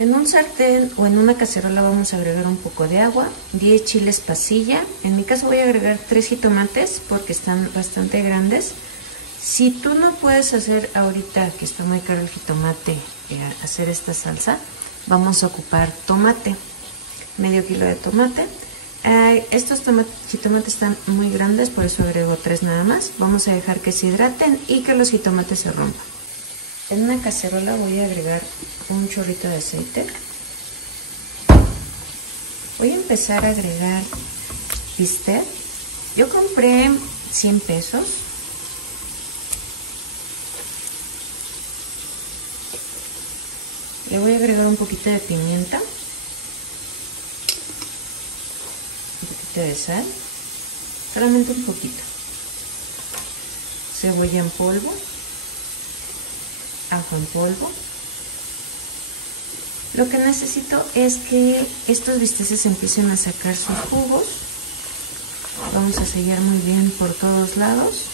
En un sartén o en una cacerola vamos a agregar un poco de agua, 10 chiles pasilla. En mi caso voy a agregar 3 jitomates porque están bastante grandes. Si tú no puedes hacer ahorita, que está muy caro el jitomate, hacer esta salsa, vamos a ocupar tomate, medio kilo de tomate. Estos jitomates están muy grandes, por eso agrego 3 nada más. Vamos a dejar que se hidraten y que los jitomates se rompan. En una cacerola voy a agregar un chorrito de aceite. Voy a empezar a agregar bistec. Yo compré 100 pesos. Le voy a agregar un poquito de pimienta, un poquito de sal, solamente un poquito. Cebolla en polvo, ajo en polvo. Lo que necesito es que estos bisteces empiecen a sacar sus jugos. Vamos a sellar muy bien por todos lados.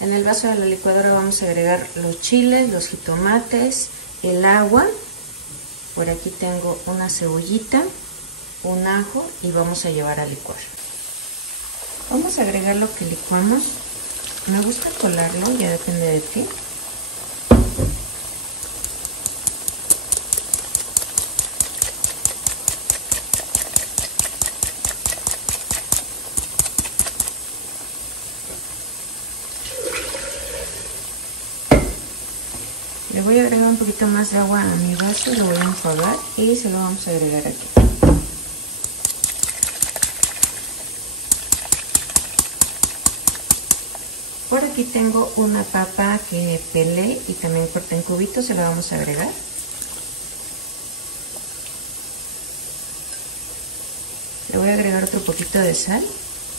En el vaso de la licuadora vamos a agregar los chiles, los jitomates, el agua. Por aquí tengo una cebollita, un ajo y vamos a llevar a licuar. Vamos a agregar lo que licuamos. Me gusta colarlo, ya depende de ti. Le voy a agregar un poquito más de agua a mi vaso, lo voy a enjuagar y se lo vamos a agregar aquí. Por aquí tengo una papa que pelé y también corté en cubitos, se la vamos a agregar. Le voy a agregar otro poquito de sal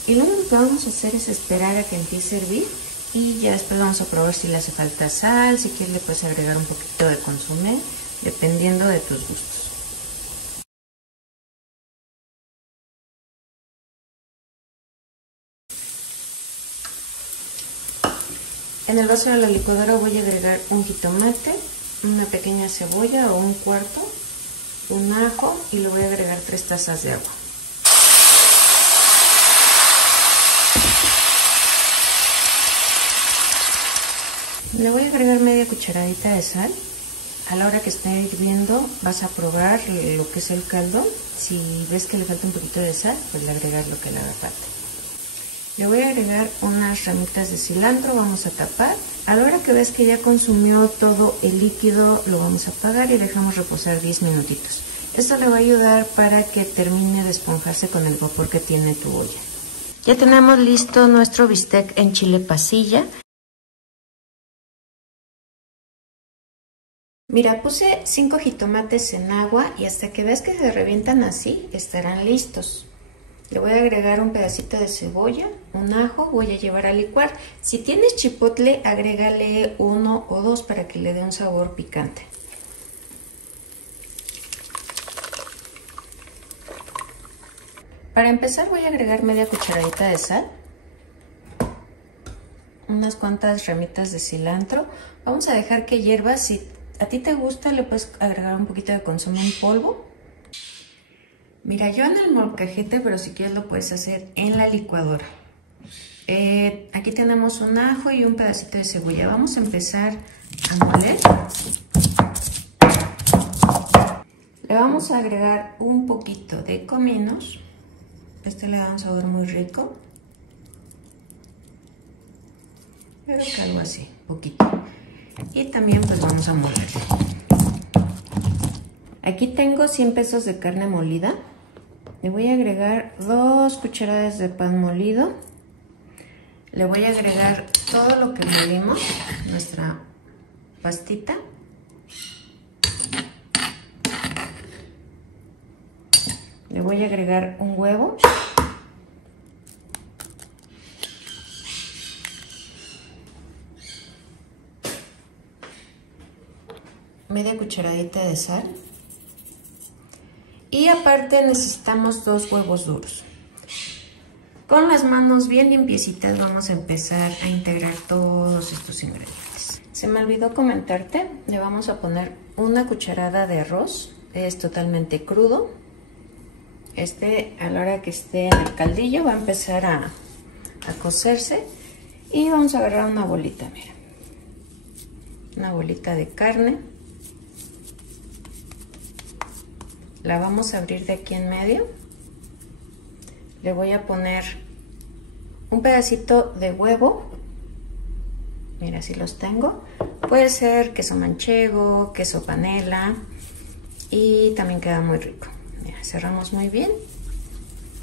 y luego lo que vamos a hacer es esperar a que empiece a hervir. Y ya después vamos a probar si le hace falta sal, si quieres le puedes agregar un poquito de consomé, dependiendo de tus gustos. En el vaso de la licuadora voy a agregar un jitomate, una pequeña cebolla o un cuarto, un ajo y le voy a agregar 3 tazas de agua. Le voy a agregar media cucharadita de sal. A la hora que esté hirviendo vas a probar lo que es el caldo. Si ves que le falta un poquito de sal, pues le agregas lo que le haga falta. Le voy a agregar unas ramitas de cilantro, vamos a tapar. A la hora que ves que ya consumió todo el líquido, lo vamos a apagar y dejamos reposar 10 minutitos. Esto le va a ayudar para que termine de esponjarse con el vapor que tiene tu olla. Ya tenemos listo nuestro bistec en chile pasilla. Mira, puse 5 jitomates en agua y hasta que ves que se revientan así, estarán listos. Le voy a agregar un pedacito de cebolla, un ajo, voy a llevar a licuar. Si tienes chipotle, agrégale 1 o 2 para que le dé un sabor picante. Para empezar voy a agregar media cucharadita de sal, unas cuantas ramitas de cilantro. Vamos a dejar que hierva. Si a ti te gusta, le puedes agregar un poquito de consomé en polvo. Mira, yo en el molcajete, pero si quieres lo puedes hacer en la licuadora. Aquí tenemos un ajo y un pedacito de cebolla. Vamos a empezar a moler. Le vamos a agregar un poquito de cominos. Este le da un sabor muy rico. Pero que algo así, poquito. Y también pues vamos a moler. Aquí tengo 100 pesos de carne molida. Le voy a agregar 2 cucharadas de pan molido. Le voy a agregar todo lo que molimos, nuestra pastita. Le voy a agregar un huevo. Media cucharadita de sal. Y aparte necesitamos 2 huevos duros. Con las manos bien limpiecitas vamos a empezar a integrar todos estos ingredientes. Se me olvidó comentarte, le vamos a poner una cucharada de arroz, es totalmente crudo. A la hora que esté en el caldillo va a empezar a cocerse y vamos a agarrar una bolita, mira, una bolita de carne. La vamos a abrir de aquí en medio. Le voy a poner un pedacito de huevo. Mira, así los tengo. Puede ser queso manchego, queso panela y también queda muy rico. Mira, cerramos muy bien.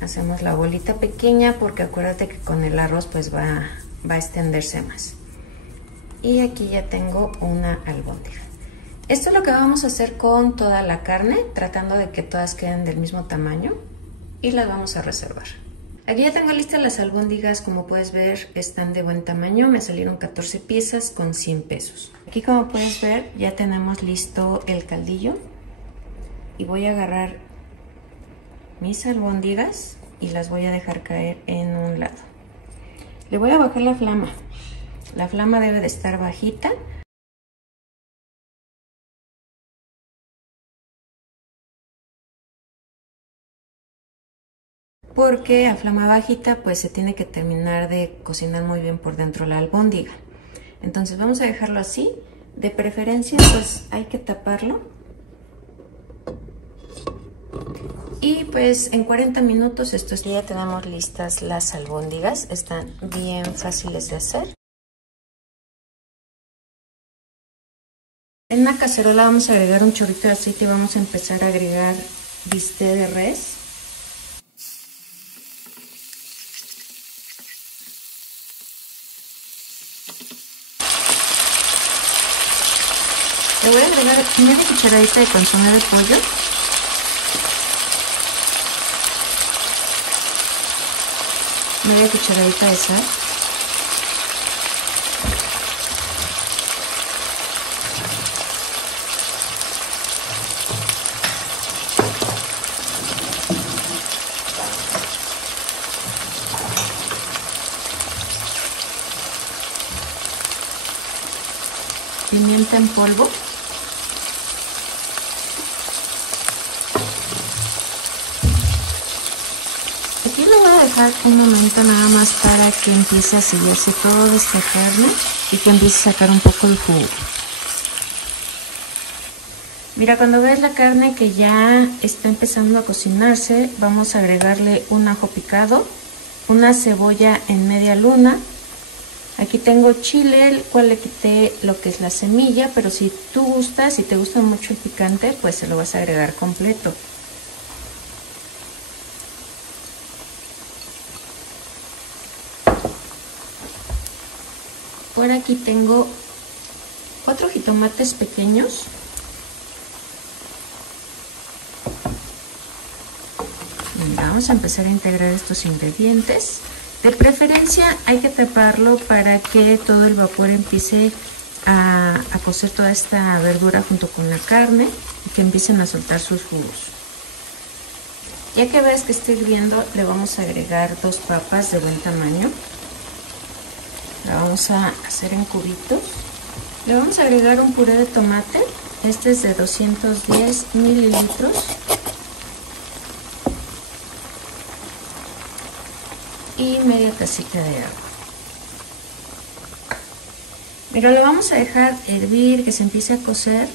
Hacemos la bolita pequeña porque acuérdate que con el arroz pues va a extenderse más. Y aquí ya tengo una albóndiga. Esto es lo que vamos a hacer con toda la carne, tratando de que todas queden del mismo tamaño y las vamos a reservar. Aquí ya tengo listas las albóndigas, como puedes ver están de buen tamaño, me salieron 14 piezas con 100 pesos. Aquí como puedes ver ya tenemos listo el caldillo y voy a agarrar mis albóndigas y las voy a dejar caer en un lado. Le voy a bajar la flama debe de estar bajita. Porque a flama bajita pues se tiene que terminar de cocinar muy bien por dentro la albóndiga. Entonces vamos a dejarlo así, de preferencia pues hay que taparlo. Y pues en 40 minutos ya tenemos listas las albóndigas, están bien fáciles de hacer. En una cacerola vamos a agregar un chorrito de aceite y vamos a empezar a agregar bistec de res. Le voy a agregar media cucharadita de consomé de pollo. Media cucharadita de sal. Pimienta en polvo. Aquí lo voy a dejar un momento nada más para que empiece a sellarse toda esta carne y que empiece a sacar un poco el jugo. Mira, cuando ves la carne que ya está empezando a cocinarse, vamos a agregarle un ajo picado, una cebolla en media luna. Aquí tengo chile, el cual le quité lo que es la semilla, pero si tú gustas, si te gusta mucho el picante, pues se lo vas a agregar completo. Por aquí tengo 4 jitomates pequeños. Vamos a empezar a integrar estos ingredientes. De preferencia hay que taparlo para que todo el vapor empiece a cocer toda esta verdura junto con la carne y que empiecen a soltar sus jugos. Ya que veas que está hirviendo, le vamos a agregar 2 papas de buen tamaño. La vamos a hacer en cubitos. Le vamos a agregar un puré de tomate. Este es de 210 mililitros. Y media tacita de agua. Mira, lo vamos a dejar hervir, que se empiece a cocer,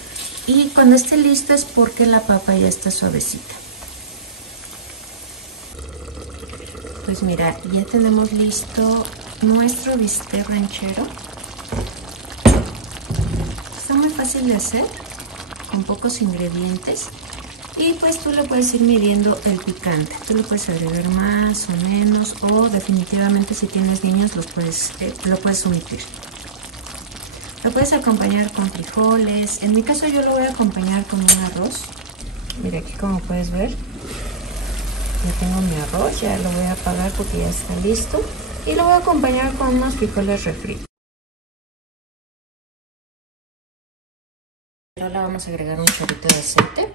y cuando esté listo es porque la papa ya está suavecita. Pues mira, ya tenemos listo nuestro bistec ranchero. Está muy fácil de hacer, con pocos ingredientes. Y pues tú le puedes ir midiendo el picante, tú le puedes agregar más o menos, o definitivamente si tienes niños lo puedes omitir. Lo puedes acompañar con frijoles, en mi caso yo lo voy a acompañar con un arroz. Mira, aquí como puedes ver, ya tengo mi arroz, ya lo voy a apagar porque ya está listo. Y lo voy a acompañar con unos frijoles refritos. Ahora vamos a agregar un chorrito de aceite.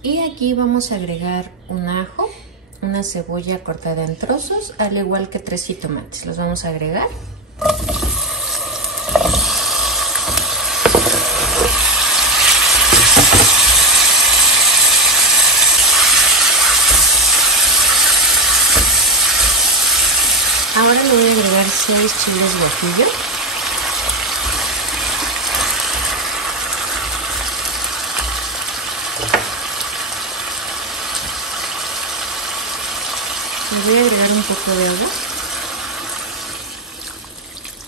Y aquí vamos a agregar un ajo. una cebolla cortada en trozos, al igual que 3 jitomates. Los vamos a agregar. Ahora le voy a agregar 6 chiles guajillo. Le voy a agregar un poco de agua.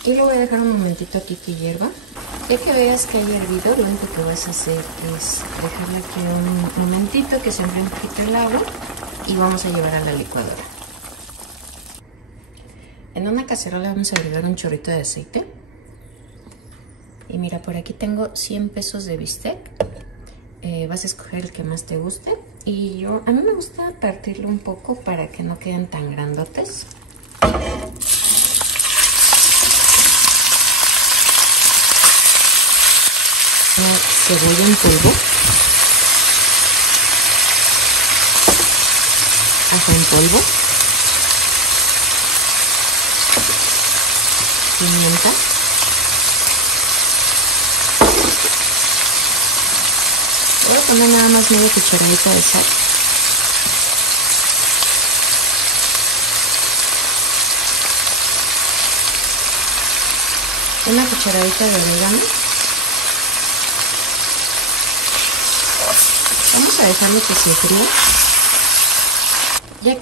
Y lo voy a dejar un momentito aquí que hierva. Ya que veas que haya hervido, lo único que vas a hacer es dejarla aquí un momentito que se enfríe un poquito el agua y vamos a llevar a la licuadora. En una cacerola vamos a agregar un chorrito de aceite. Y mira, por aquí tengo 100 pesos de bistec. Vas a escoger el que más te guste. Y a mí me gusta partirlo un poco para que no queden tan grandotes. Una cebolla en polvo. Ajo en polvo. Pimienta. Voy a poner nada más media cucharadita de sal. Una cucharadita de orégano. Vamos a dejarlo que se fríe. Ya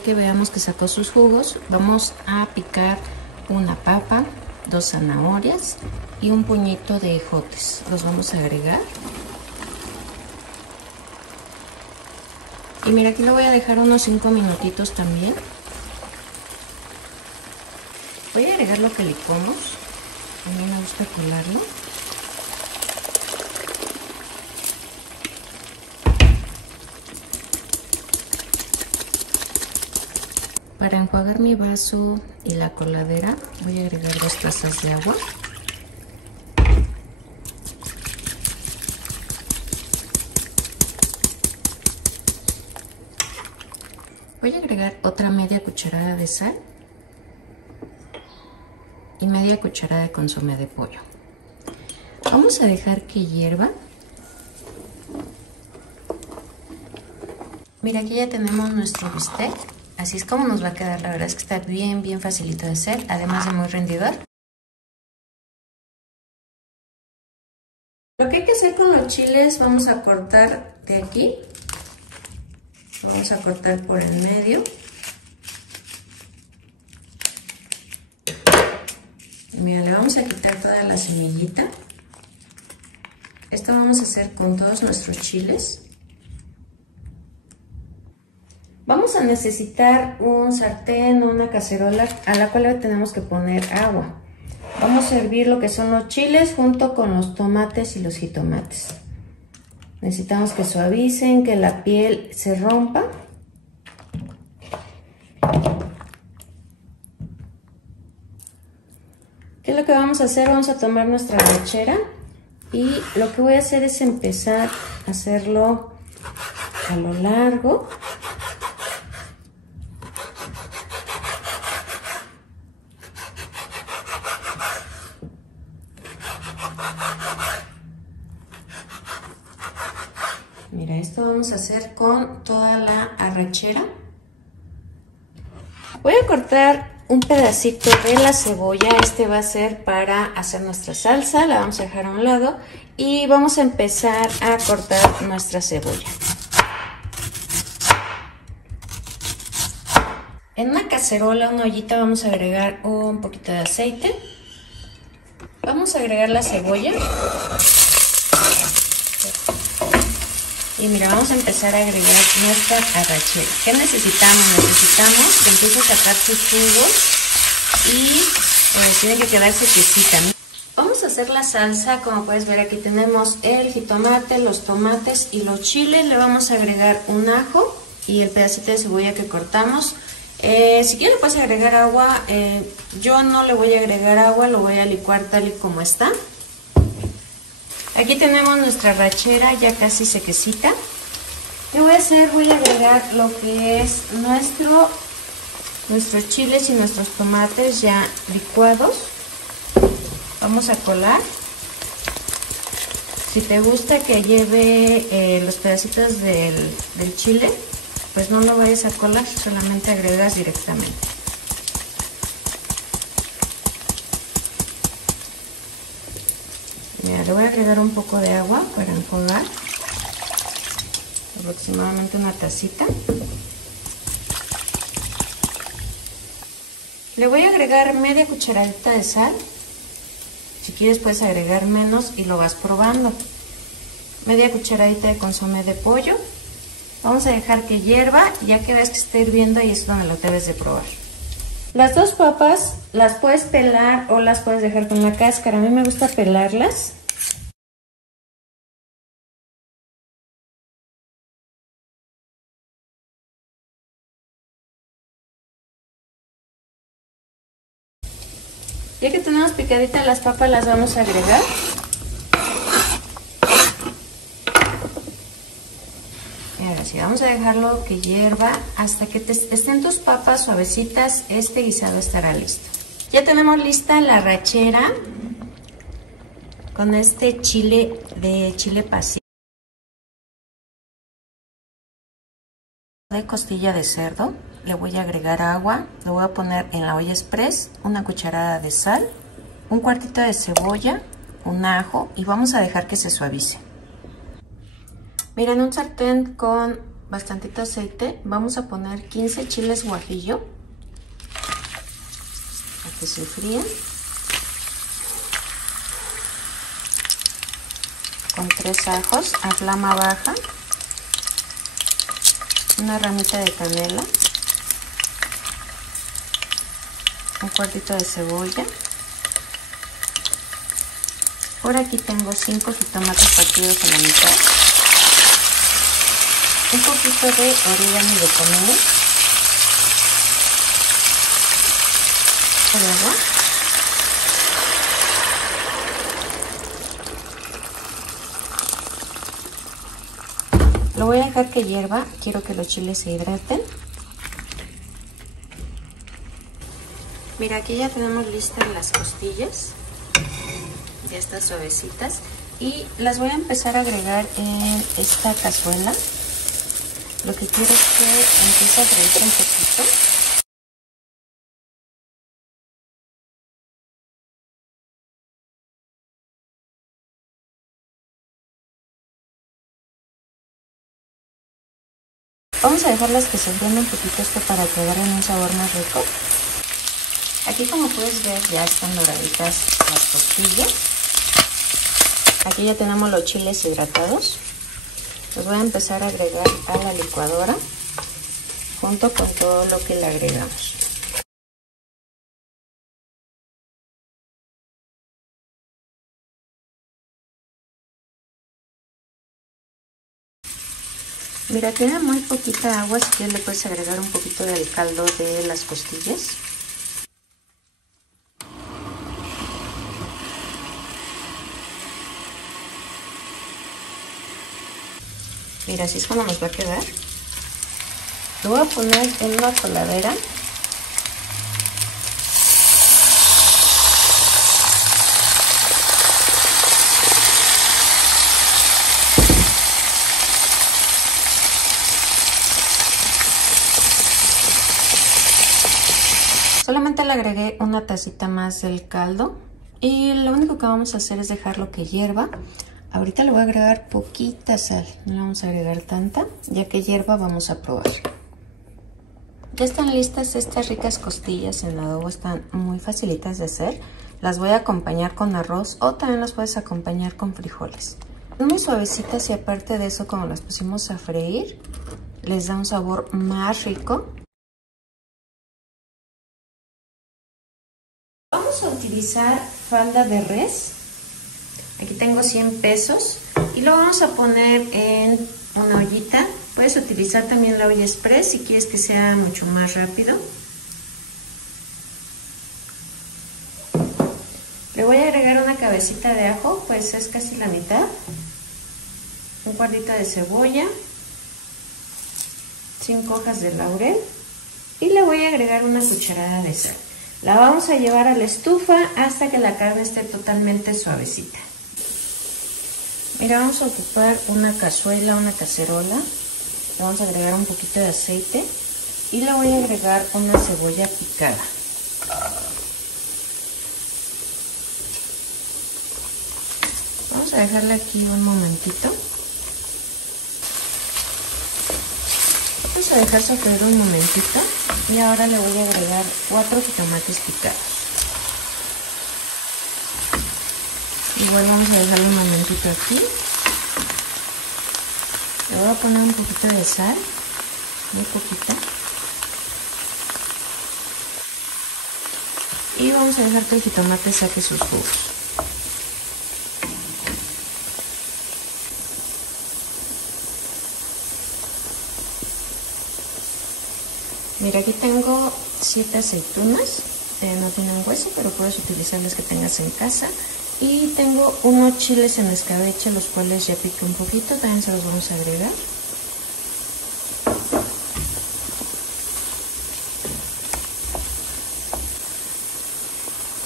que veamos que sacó sus jugos, vamos a picar una papa, 2 zanahorias y un puñito de ejotes. Los vamos a agregar. Y mira, aquí lo voy a dejar unos 5 minutitos también. Voy a agregar lo que licuamos. A mí me gusta colarlo. Para enjuagar mi vaso y la coladera voy a agregar 2 tazas de agua. Voy a agregar otra media cucharada de sal y media cucharada de consomé de pollo. Vamos a dejar que hierva. Mira, aquí ya tenemos nuestro bistec. Así es como nos va a quedar. La verdad es que está bien facilito de hacer, además de muy rendidor. Lo que hay que hacer con los chiles, vamos a cortar de aquí. Vamos a cortar por el medio. Mira, le vamos a quitar toda la semillita. Esto vamos a hacer con todos nuestros chiles. Vamos a necesitar un sartén o una cacerola a la cual le tenemos que poner agua. Vamos a hervir lo que son los chiles junto con los tomates y los jitomates. Necesitamos que suavicen, que la piel se rompa. ¿Qué es lo que vamos a hacer? Vamos a tomar nuestra arrachera y lo que voy a hacer es empezar a hacerlo a lo largo. Mira, esto vamos a hacer con toda la arrachera. Voy a cortar un pedacito de la cebolla. Este va a ser para hacer nuestra salsa. La vamos a dejar a un lado y vamos a empezar a cortar nuestra cebolla. En una cacerola, una ollita, vamos a agregar un poquito de aceite. Vamos a agregar la cebolla. Y mira, vamos a empezar a agregar nuestra arrachera. ¿Qué necesitamos? Necesitamos que empiece a sacar sus jugos y tiene que quedar sequecita. Vamos a hacer la salsa. Como puedes ver, aquí tenemos el jitomate, los tomates y los chiles. Le vamos a agregar un ajo y el pedacito de cebolla que cortamos. Si quieres le puedes agregar agua. Yo no le voy a agregar agua, lo voy a licuar tal y como está. Aquí tenemos nuestra arrachera ya casi sequecita. ¿Qué voy a hacer? Voy a agregar lo que es nuestros chiles y nuestros tomates ya licuados. Vamos a colar. Si te gusta que lleve los pedacitos del chile, pues no lo vayas a colar, solamente agregas directamente. Mira, le voy a agregar un poco de agua para enjuagar, aproximadamente una tacita. Le voy a agregar media cucharadita de sal. Si quieres puedes agregar menos y lo vas probando. Media cucharadita de consomé de pollo. Vamos a dejar que hierva, ya que ves que está hirviendo y es donde lo debes de probar. Las dos papas las puedes pelar o las puedes dejar con la cáscara. A mí me gusta pelarlas. Ya que tenemos picaditas las papas, las vamos a agregar. Y ahora sí, vamos a dejarlo que hierva hasta que estén tus papas suavecitas. Este guisado estará listo. Ya tenemos lista la arrachera con este chile pasilla de costilla de cerdo. Le voy a agregar agua, le voy a poner en la olla express una cucharada de sal, un cuartito de cebolla, un ajo y vamos a dejar que se suavice. Mira, en un sartén con bastantito aceite vamos a poner 15 chiles guajillo a que se fríen, con 3 ajos a flama baja, una ramita de canela, un cuartito de cebolla. Por aquí tengo 5 jitomates partidos a la mitad, un poquito de orégano de comino, el agua, lo voy a dejar que hierva. Quiero que los chiles se hidraten. Mira, aquí ya tenemos listas las costillas, ya están suavecitas, y las voy a empezar a agregar en esta cazuela. Lo que quiero es que empiece a freír un poquito. Vamos a dejarlas que se frían un poquito esto para que agarren un sabor más rico. Aquí, como puedes ver, ya están doraditas las costillas. Aquí ya tenemos los chiles hidratados. Los voy a empezar a agregar a la licuadora junto con todo lo que le agregamos. Mira, tiene muy poquita agua, así que le puedes agregar un poquito del caldo de las costillas. Mira, así es como nos va a quedar. Lo voy a poner en una coladera. Solamente le agregué una tacita más del caldo y lo único que vamos a hacer es dejarlo que hierva. Ahorita le voy a agregar poquita sal, no le vamos a agregar tanta, ya que hierva vamos a probar. Ya están listas estas ricas costillas en adobo, están muy facilitas de hacer. Las voy a acompañar con arroz o también las puedes acompañar con frijoles. Son muy suavecitas y aparte de eso, como las pusimos a freír, les da un sabor más rico. Vamos a utilizar falda de res. Aquí tengo 100 pesos y lo vamos a poner en una ollita. Puedes utilizar también la olla express si quieres que sea mucho más rápido. Le voy a agregar una cabecita de ajo, pues es casi la mitad. Un cuartito de cebolla. 5 hojas de laurel y le voy a agregar una cucharada de sal. La vamos a llevar a la estufa hasta que la carne esté totalmente suavecita. Mira, vamos a ocupar una cazuela, una cacerola. Le vamos a agregar un poquito de aceite y le voy a agregar una cebolla picada. Vamos a dejarla aquí un momentito. Vamos a dejar sofreír un momentito y ahora le voy a agregar 4 jitomates picados. Igual vamos a dejarlo un momentito aquí. Le voy a poner un poquito de sal, muy poquita. Y vamos a dejar que el jitomate saque sus jugos. Mira, aquí tengo 7 aceitunas, no tienen hueso, pero puedes utilizar las que tengas en casa. Y tengo unos chiles en escabeche, los cuales ya piqué un poquito, también se los vamos a agregar.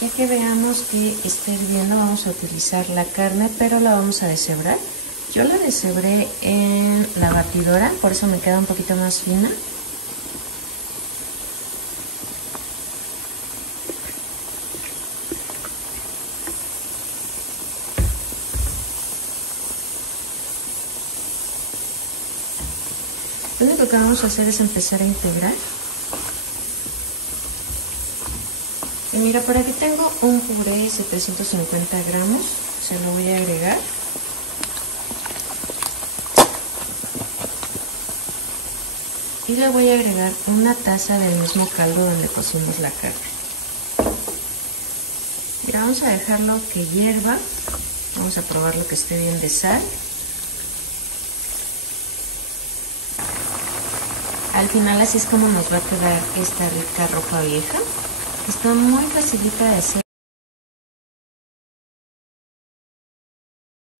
Ya que veamos que esté hirviendo, vamos a utilizar la carne, pero la vamos a deshebrar. Yo la deshebré en la batidora, por eso me queda un poquito más fina. Lo único que vamos a hacer es empezar a integrar. Y mira, por aquí tengo un puré de 750 gramos, se lo voy a agregar. Y le voy a agregar una taza del mismo caldo donde cocimos la carne. Mira, vamos a dejarlo que hierva. Vamos a probarlo que esté bien de sal. Al final así es como nos va a quedar esta rica ropa vieja. Está muy facilita de hacer.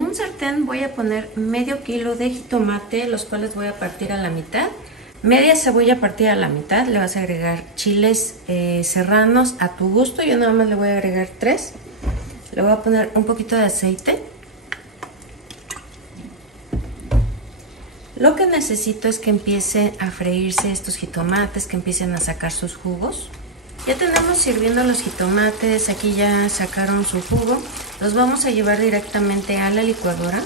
En un sartén voy a poner medio kilo de jitomate, los cuales voy a partir a la mitad. Media cebolla partida a la mitad. Le vas a agregar chiles serranos a tu gusto. Yo nada más le voy a agregar 3. Le voy a poner un poquito de aceite. Lo que necesito es que empiece a freírse estos jitomates, que empiecen a sacar sus jugos. Ya tenemos hirviendo los jitomates, aquí ya sacaron su jugo. Los vamos a llevar directamente a la licuadora.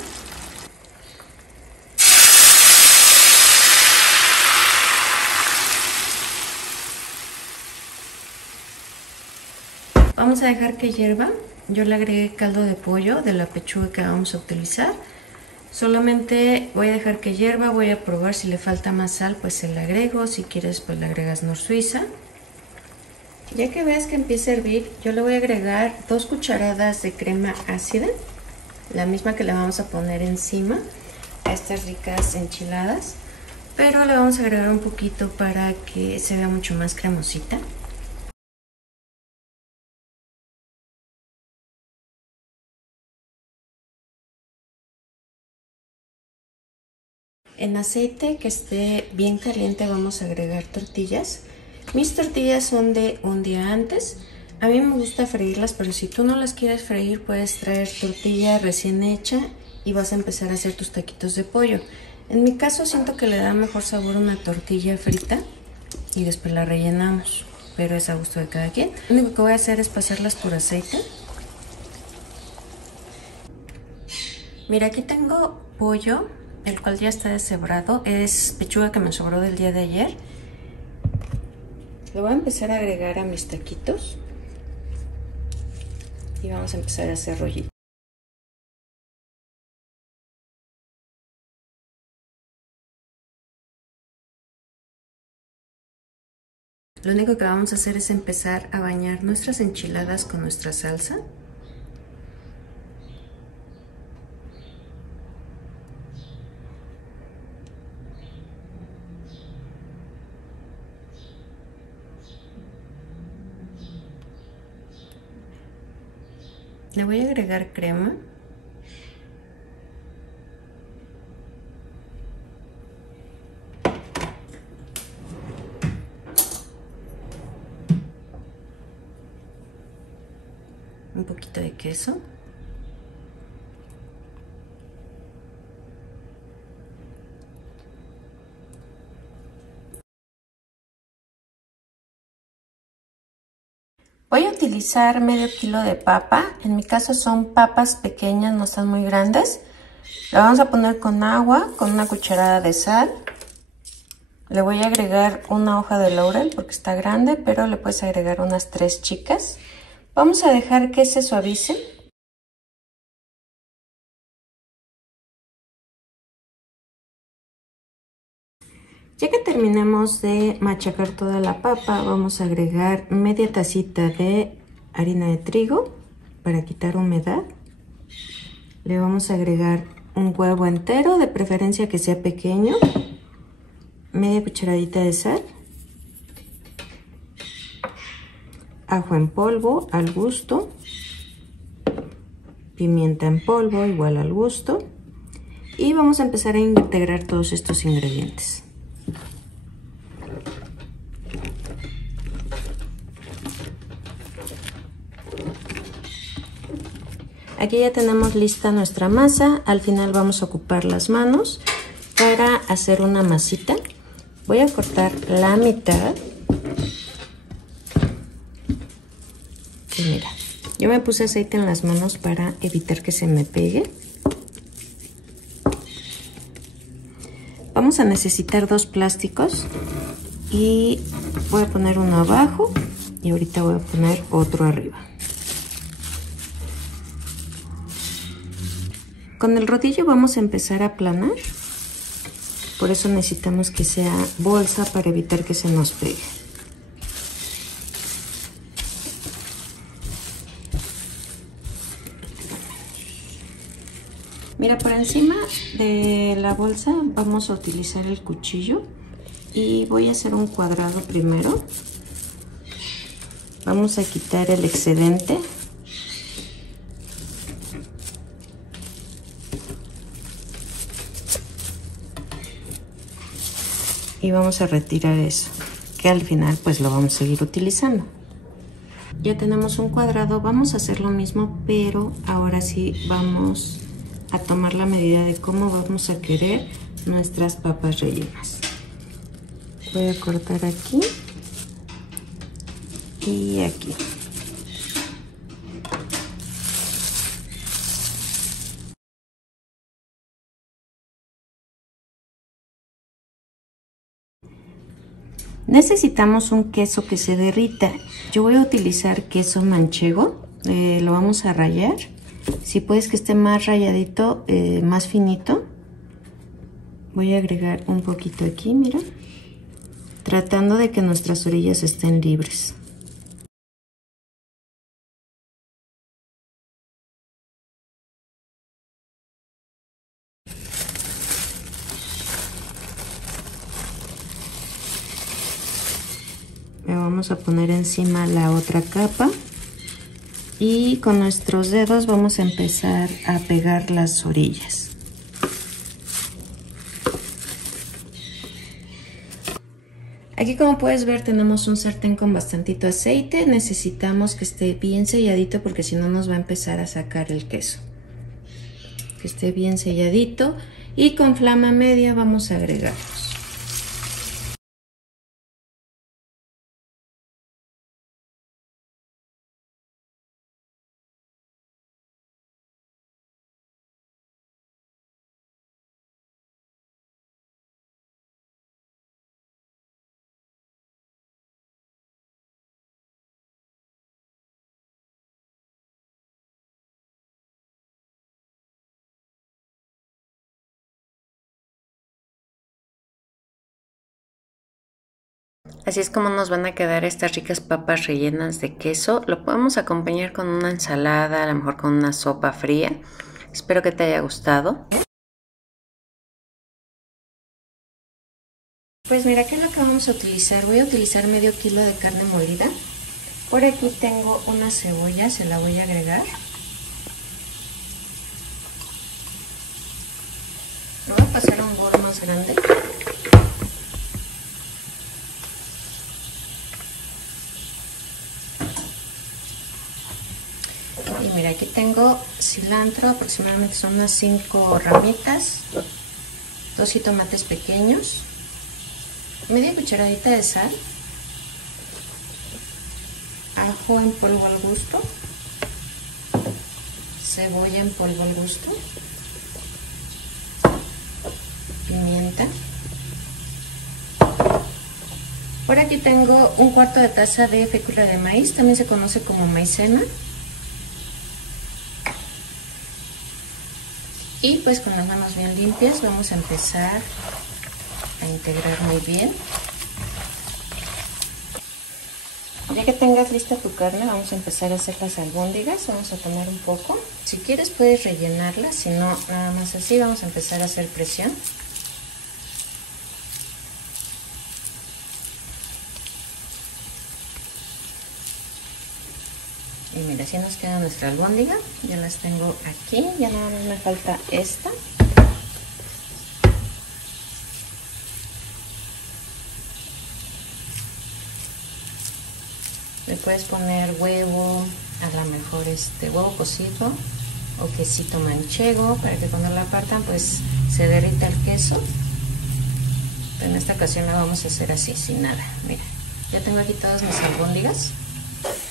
Vamos a dejar que hierva. Yo le agregué caldo de pollo de la pechuga que vamos a utilizar. Solamente voy a dejar que hierva, voy a probar si le falta más sal, pues se le agrego. Si quieres, pues le agregas Nor Suiza. Ya que veas que empieza a hervir, yo le voy a agregar 2 cucharadas de crema ácida, la misma que le vamos a poner encima a estas ricas enchiladas, pero le vamos a agregar un poquito para que se vea mucho más cremosita. En aceite que esté bien caliente vamos a agregar tortillas. Mis tortillas son de un día antes. A mí me gusta freírlas, pero si tú no las quieres freír, puedes traer tortilla recién hecha y vas a empezar a hacer tus taquitos de pollo. En mi caso siento que le da mejor sabor una tortilla frita y después la rellenamos, pero es a gusto de cada quien. Lo único que voy a hacer es pasarlas por aceite. Mira, aquí tengo pollo, el cual ya está deshebrado. Es pechuga que me sobró del día de ayer. Lo voy a empezar a agregar a mis taquitos y vamos a empezar a hacer rollitos. Lo único que vamos a hacer es empezar a bañar nuestras enchiladas con nuestra salsa. Le voy a agregar crema. un poquito de queso. Voy a utilizar medio kilo de papa. En mi caso son papas pequeñas, no están muy grandes. La vamos a poner con agua, con una cucharada de sal. Le voy a agregar una hoja de laurel porque está grande, pero le puedes agregar unas 3 chicas. Vamos a dejar que se suavice. Ya que terminemos de machacar toda la papa, vamos a agregar media tacita de harina de trigo para quitar humedad. Le vamos a agregar un huevo entero, de preferencia que sea pequeño, media cucharadita de sal, ajo en polvo al gusto, pimienta en polvo igual al gusto, y vamos a empezar a integrar todos estos ingredientes. Aquí ya tenemos lista nuestra masa. Al final vamos a ocupar las manos para hacer una masita. Voy a cortar la mitad. Y mira, yo me puse aceite en las manos para evitar que se me pegue. Vamos a necesitar 2 plásticos y voy a poner uno abajo y ahorita voy a poner otro arriba. Con el rodillo vamos a empezar a aplanar, por eso necesitamos que sea bolsa para evitar que se nos pegue. Mira, por encima de la bolsa vamos a utilizar el cuchillo y voy a hacer un cuadrado primero. Vamos a quitar el excedente. Y vamos a retirar eso, que al final pues lo vamos a seguir utilizando. Ya tenemos un cuadrado, vamos a hacer lo mismo, pero ahora sí vamos a tomar la medida de cómo vamos a querer nuestras papas rellenas. Voy a cortar aquí y aquí. Necesitamos un queso que se derrita. Yo voy a utilizar queso manchego, lo vamos a rallar. Si puedes que esté más ralladito, más finito. Voy a agregar un poquito aquí, mira, tratando de que nuestras orillas estén libres. Le vamos a poner encima la otra capa y con nuestros dedos vamos a empezar a pegar las orillas. Aquí, como puedes ver, tenemos un sartén con bastantito aceite. Necesitamos que esté bien selladito porque si no nos va a empezar a sacar el queso. Que esté bien selladito y con flama media vamos a agregarlos. Así es como nos van a quedar estas ricas papas rellenas de queso. Lo podemos acompañar con una ensalada, a lo mejor con una sopa fría. Espero que te haya gustado. Pues mira, ¿qué es lo que vamos a utilizar? Voy a utilizar medio kilo de carne molida. Por aquí tengo una cebolla, se la voy a agregar. Lo voy a pasar a un bol más grande. Y mira, aquí tengo cilantro, aproximadamente son unas 5 ramitas, 2 jitomates pequeños, media cucharadita de sal, ajo en polvo al gusto, cebolla en polvo al gusto, pimienta. Por aquí tengo 1/4 de taza de fécula de maíz, también se conoce como maicena. Y pues con las manos bien limpias vamos a empezar a integrar muy bien. Ya que tengas lista tu carne, vamos a empezar a hacer las albóndigas. Vamos a tomar un poco. Si quieres puedes rellenarla, si no, nada más así. Vamos a empezar a hacer presión. Y mira, así nos queda nuestra albóndiga. Ya las tengo aquí, ya nada más me falta esta. Le puedes poner huevo, a lo mejor huevo cocido o quesito manchego para que cuando la partan pues se derrita el queso. Pero en esta ocasión la vamos a hacer así, sin nada. Mira, ya tengo aquí todas mis albóndigas.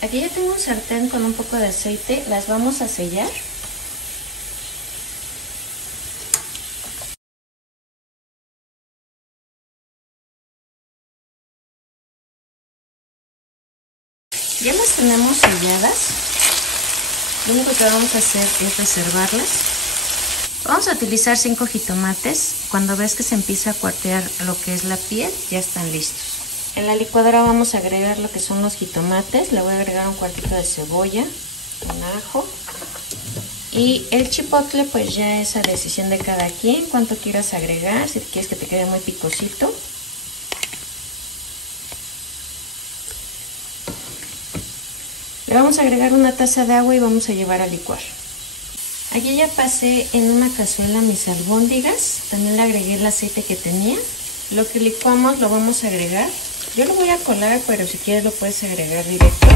Aquí ya tengo un sartén con un poco de aceite, las vamos a sellar. Ya las tenemos selladas. Lo único que vamos a hacer es reservarlas. Vamos a utilizar 5 jitomates. Cuando ves que se empieza a cuartear lo que es la piel, ya están listos. En la licuadora vamos a agregar lo que son los jitomates. Le voy a agregar 1/4 de cebolla, un ajo. Y el chipotle pues ya es a decisión de cada quien, cuánto quieras agregar, si quieres que te quede muy picosito. Le vamos a agregar 1 taza de agua y vamos a llevar a licuar. Aquí ya pasé en una cazuela mis albóndigas, también le agregué el aceite que tenía. Lo que licuamos lo vamos a agregar. Yo lo voy a colar, pero si quieres lo puedes agregar directo.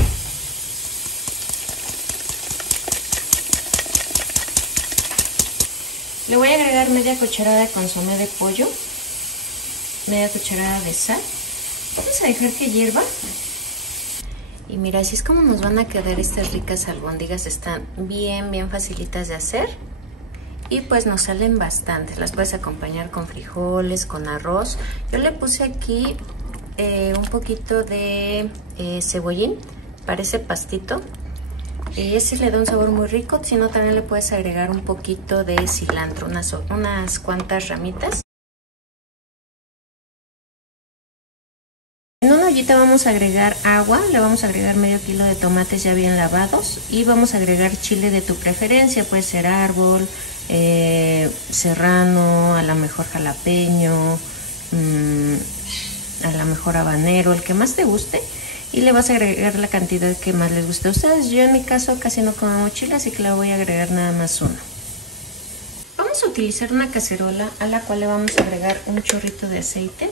Le voy a agregar media cucharada de consomé de pollo, media cucharada de sal. Vamos a dejar que hierva. Y mira, así es como nos van a quedar estas ricas albóndigas. Están bien facilitas de hacer. Y pues nos salen bastantes. Las puedes acompañar con frijoles, con arroz. Yo le puse aquí un poquito de cebollín, parece pastito. Y ese le da un sabor muy rico. Si no, también le puedes agregar un poquito de cilantro, unas cuantas ramitas. En una ollita vamos a agregar agua, le vamos a agregar medio kilo de tomates ya bien lavados y vamos a agregar chile de tu preferencia, puede ser árbol, serrano, a lo mejor jalapeño, a lo mejor habanero, el que más te guste, y le vas a agregar la cantidad que más les guste a ustedes. Yo en mi caso casi no como chile, así que le voy a agregar nada más uno. Vamos a utilizar una cacerola a la cual le vamos a agregar un chorrito de aceite.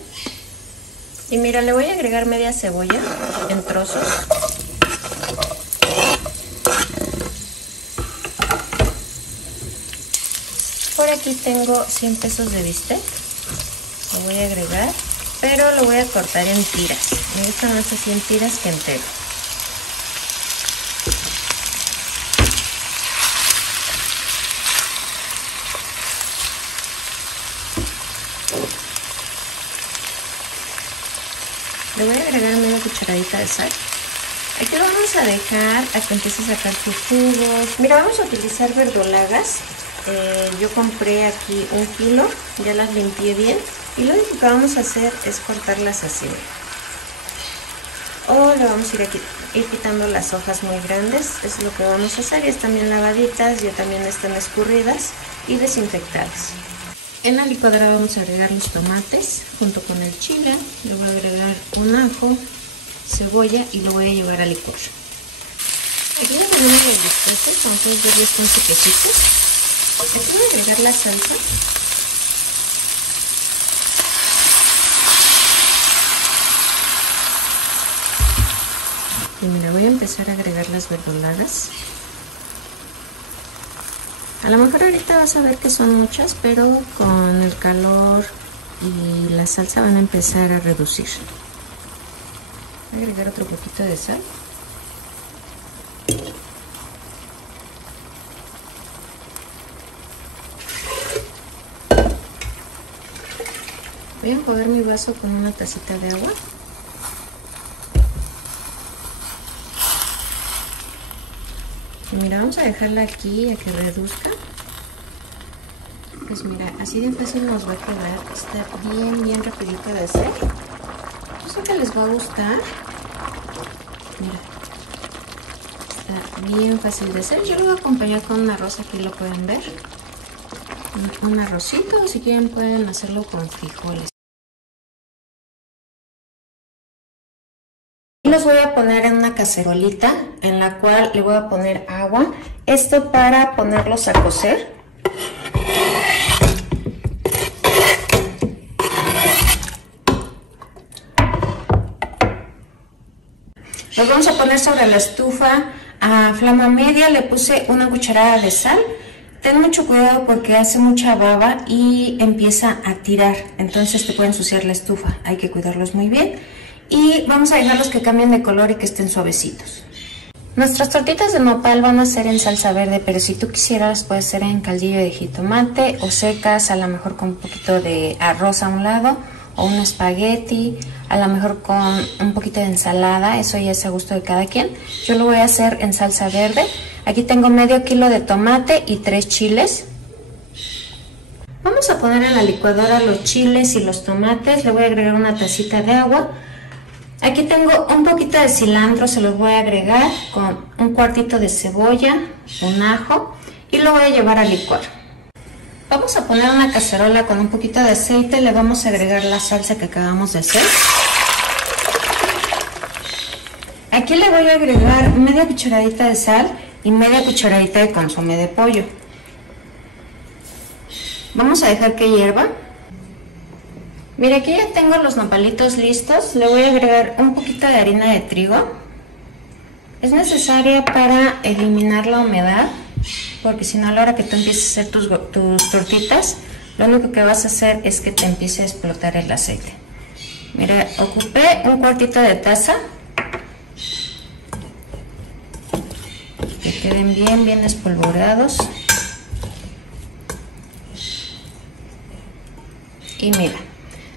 Y mira, le voy a agregar media cebolla en trozos. Por aquí tengo 100 pesos de bistec. Lo voy a agregar, pero lo voy a cortar en tiras. Me gustan más así en tiras que entero. Le voy a agregar media cucharadita de sal. Aquí lo vamos a dejar a que empiece a sacar sus jugos. Mira, vamos a utilizar verdolagas. Yo compré aquí 1 kilo, ya las limpié bien. Y lo único que vamos a hacer es cortarlas así. O le vamos a ir quitando las hojas muy grandes. Es lo que vamos a hacer. Ya están bien lavaditas, ya también están escurridas y desinfectadas. En la licuadora vamos a agregar los tomates junto con el chile. Le voy a agregar un ajo, cebolla y lo voy a llevar a licuar. Aquí ya tenemos los bisteces, como puedes ver ya están sequecitos. Aquí voy a agregar la salsa. Y mira, voy a empezar a agregar las verdolagas. A lo mejor ahorita vas a ver que son muchas, pero con el calor y la salsa van a empezar a reducir. Voy a agregar otro poquito de sal. Voy a enjuagar mi vaso con una tacita de agua. Y mira, vamos a dejarla aquí a que reduzca. Pues mira, así de fácil nos va a quedar. Está bien rapidito de hacer. Yo sé que les va a gustar. Mira, está bien fácil de hacer. Yo lo voy a acompañar con un arroz, aquí lo pueden ver. Un arrocito, o si quieren pueden hacerlo con frijoles. Y los voy a poner en una cacerolita en la cual le voy a poner agua. Esto para ponerlos a cocer. Los vamos a poner sobre la estufa a flama media. Le puse una cucharada de sal. Ten mucho cuidado porque hace mucha baba y empieza a tirar. Entonces te puede ensuciar la estufa. Hay que cuidarlos muy bien. Y vamos a dejarlos que cambien de color y que estén suavecitos. Nuestras tortitas de nopal van a ser en salsa verde, pero si tú quisieras las puedes hacer en caldillo de jitomate o secas, a lo mejor con un poquito de arroz a un lado o un espagueti, a lo mejor con un poquito de ensalada, eso ya es a gusto de cada quien. Yo lo voy a hacer en salsa verde. Aquí tengo medio kilo de tomate y 3 chiles. Vamos a poner en la licuadora los chiles y los tomates. Le voy a agregar una tacita de agua. Aquí tengo un poquito de cilantro, se los voy a agregar con un cuartito de cebolla, un ajo y lo voy a llevar a licuar. Vamos a poner una cacerola con un poquito de aceite, le vamos a agregar la salsa que acabamos de hacer. Aquí le voy a agregar media cucharadita de sal y media cucharadita de consomé de pollo. Vamos a dejar que hierva. Mira, aquí ya tengo los nopalitos listos. Le voy a agregar un poquito de harina de trigo. Es necesaria para eliminar la humedad, porque si no, a la hora que tú empieces a hacer tus tortitas, lo único que vas a hacer es que te empiece a explotar el aceite. Mira, ocupé un cuartito de taza. Que queden bien espolvoreados. Y mira,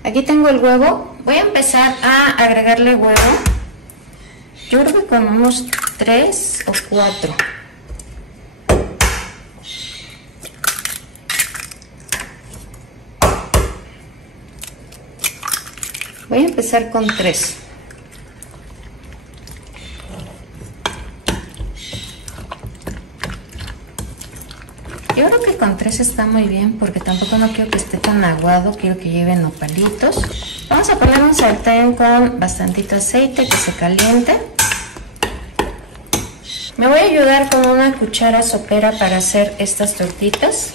aquí tengo el huevo. Voy a empezar a agregarle huevo. Yo creo que con unos 3 o 4. Voy a empezar con 3. Yo creo que con 3 está muy bien porque tampoco no quiero que esté tan aguado, quiero que lleve nopalitos. Vamos a poner un sartén con bastantito aceite que se caliente. Me voy a ayudar con una cuchara sopera para hacer estas tortitas.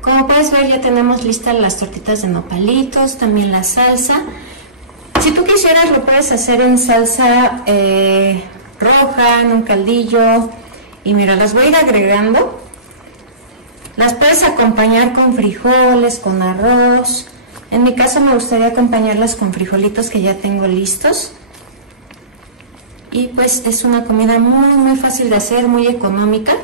Como puedes ver, ya tenemos listas las tortitas de nopalitos, también la salsa. Si tú quisieras, lo puedes hacer en salsa roja, en un caldillo. Y mira, las voy a ir agregando. Las puedes acompañar con frijoles, con arroz. En mi caso me gustaría acompañarlas con frijolitos que ya tengo listos. Y pues es una comida muy fácil de hacer, muy económica.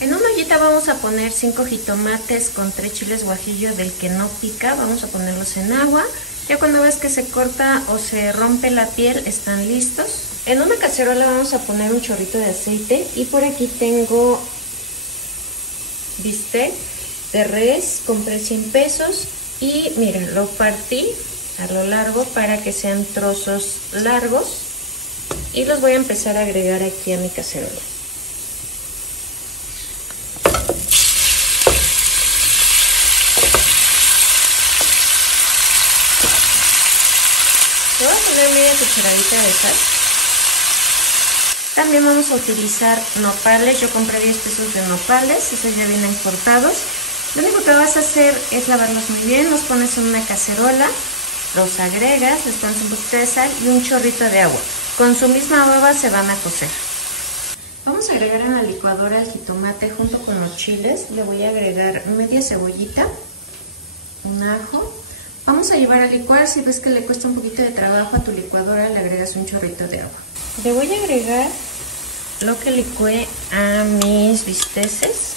En una ollita vamos a poner 5 jitomates con 3 chiles guajillo del que no pica. Vamos a ponerlos en agua. Ya cuando ves que se corta o se rompe la piel, están listos. En una cacerola vamos a poner un chorrito de aceite. Y por aquí tengo bistec de res, compré 100 pesos. Y mira, lo partí a lo largo para que sean trozos largos. Y los voy a empezar a agregar aquí a mi cacerola. Le voy a poner media cucharadita de sal. También vamos a utilizar nopales. Yo compré 10 pesos de nopales, esos ya vienen cortados. Lo único que vas a hacer es lavarlos muy bien. Los pones en una cacerola, los agregas, les pones un poquito de sal y un chorrito de agua. Con su misma baba se van a cocer. Vamos a agregar en la licuadora el jitomate junto con los chiles. Le voy a agregar media cebollita, un ajo. Vamos a llevar a licuar. Si ves que le cuesta un poquito de trabajo a tu licuadora, le agregas un chorrito de agua. Le voy a agregar lo que licué a mis bisteces.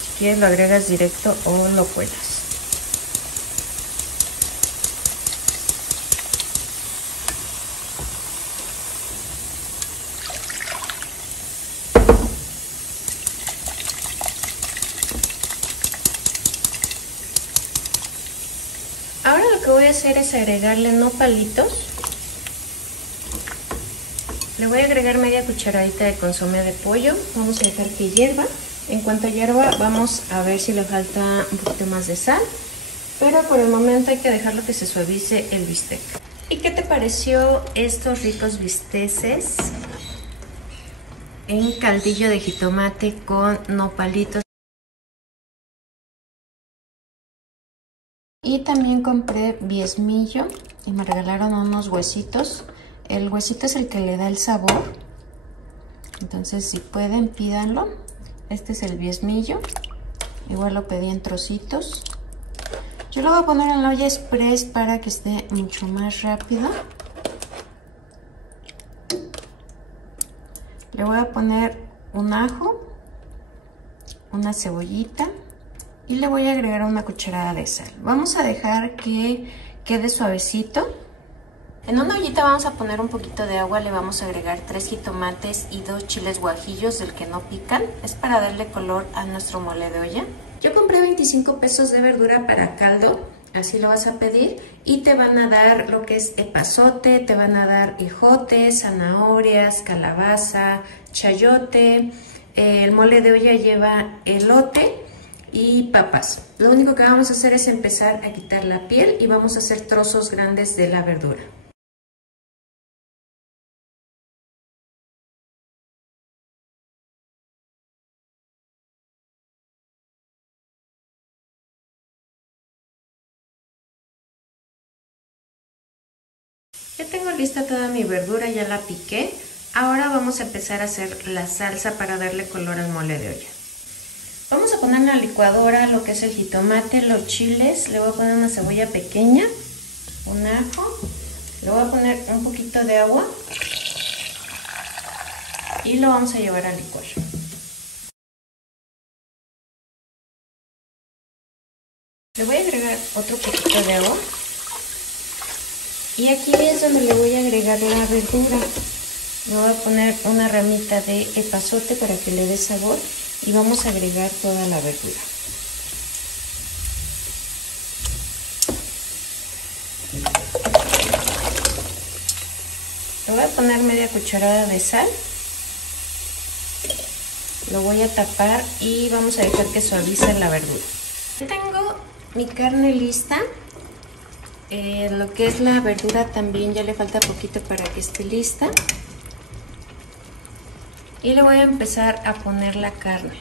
Si quieres lo agregas directo o lo cuelas. Ahora lo que voy a hacer es agregarle nopalitos. Le voy a agregar media cucharadita de consomé de pollo. Vamos a dejar que hierva. En cuanto hierva, vamos a ver si le falta un poquito más de sal. Pero por el momento hay que dejarlo que se suavice el bistec. ¿Y qué te pareció estos ricos bisteces en caldillo de jitomate con nopalitos? Y también compré biesmillo y me regalaron unos huesitos. El huesito es el que le da el sabor. Entonces, si pueden, pídanlo. Este es el biesmillo. Igual lo pedí en trocitos. Yo lo voy a poner en la olla express para que esté mucho más rápido. Le voy a poner un ajo, una cebollita. Y le voy a agregar una cucharada de sal. Vamos a dejar que quede suavecito. En una ollita vamos a poner un poquito de agua. Le vamos a agregar 3 jitomates y 2 chiles guajillos del que no pican. Es para darle color a nuestro mole de olla. Yo compré 25 pesos de verdura para caldo. Así lo vas a pedir. Y te van a dar lo que es epazote, te van a dar ejotes, zanahorias, calabaza, chayote. El mole de olla lleva elote y papas. Lo único que vamos a hacer es empezar a quitar la piel y vamos a hacer trozos grandes de la verdura. Ya tengo lista toda mi verdura, ya la piqué. Ahora vamos a empezar a hacer la salsa para darle color al mole de olla. Vamos a poner en la licuadora lo que es el jitomate, los chiles. Le voy a poner una cebolla pequeña, un ajo. Le voy a poner un poquito de agua y lo vamos a llevar a licuar. Le voy a agregar otro poquito de agua. Y aquí es donde le voy a agregar la verdura. Le voy a poner una ramita de epazote para que le dé sabor. Y vamos a agregar toda la verdura. Le voy a poner media cucharada de sal. Lo voy a tapar y vamos a dejar que suavice la verdura. Ya tengo mi carne lista. Lo que es la verdura también ya le falta poquito para que esté lista. Y le voy a empezar a poner la carne.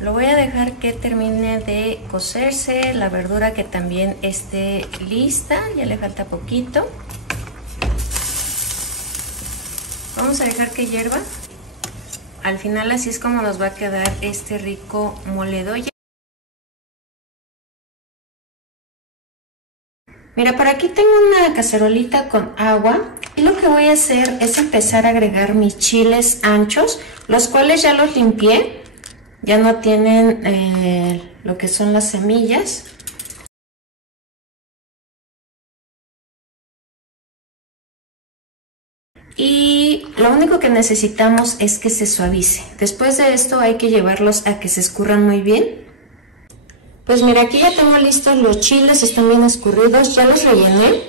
Lo voy a dejar que termine de cocerse, la verdura que también esté lista, ya le falta poquito. Vamos a dejar que hierva. Al final así es como nos va a quedar este rico mole de olla. Mira, por aquí tengo una cacerolita con agua y lo que voy a hacer es empezar a agregar mis chiles anchos, los cuales ya los limpié, ya no tienen lo que son las semillas. Y lo único que necesitamos es que se suavice. Después de esto hay que llevarlos a que se escurran muy bien. Pues mira, aquí ya tengo listos los chiles, están bien escurridos, ya los rellené,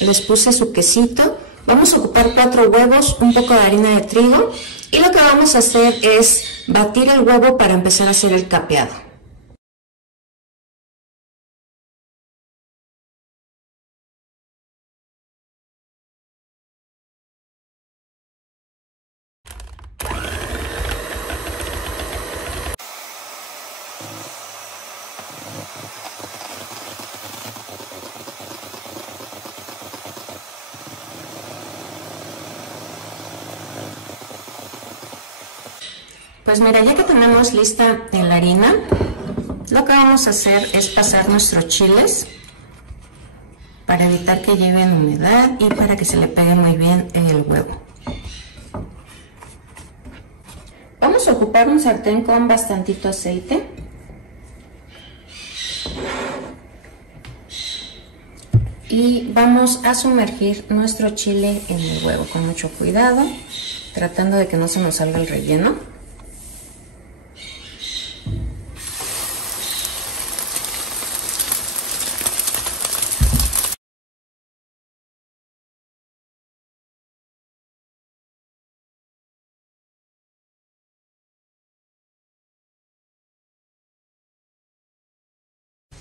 les puse su quesito Vamos a ocupar 4 huevos, un poco de harina de trigo y lo que vamos a hacer es batir el huevo para empezar a hacer el capeado. Pues mira, ya que tenemos lista la harina, lo que vamos a hacer es pasar nuestros chiles para evitar que lleven humedad y para que se le pegue muy bien el huevo. Vamos a ocupar un sartén con bastantito aceite. Y vamos a sumergir nuestro chile en el huevo con mucho cuidado, tratando de que no se nos salga el relleno.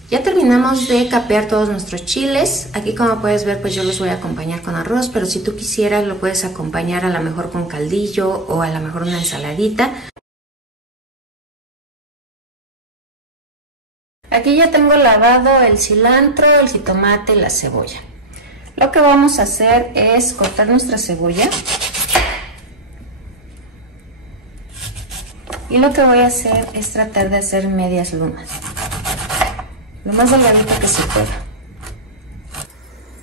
Ya terminamos de capear todos nuestros chiles. Aquí, como puedes ver, pues yo los voy a acompañar con arroz, pero si tú quisieras lo puedes acompañar a lo mejor con caldillo o a lo mejor una ensaladita. Aquí ya tengo lavado el cilantro, el jitomate y la cebolla. Lo que vamos a hacer es cortar nuestra cebolla. Y lo que voy a hacer es tratar de hacer medias lunas, lo más delgadito que se pueda.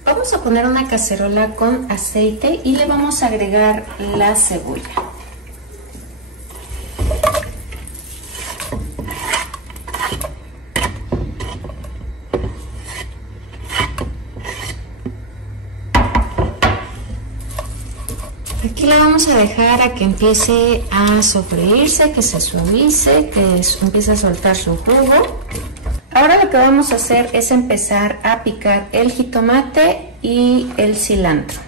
Vamos a poner una cacerola con aceite y le vamos a agregar la cebolla. Aquí la vamos a dejar a que empiece a sofreírse, que se suavice, que empiece a soltar su jugo. Ahora lo que vamos a hacer es empezar a picar el jitomate y el cilantro.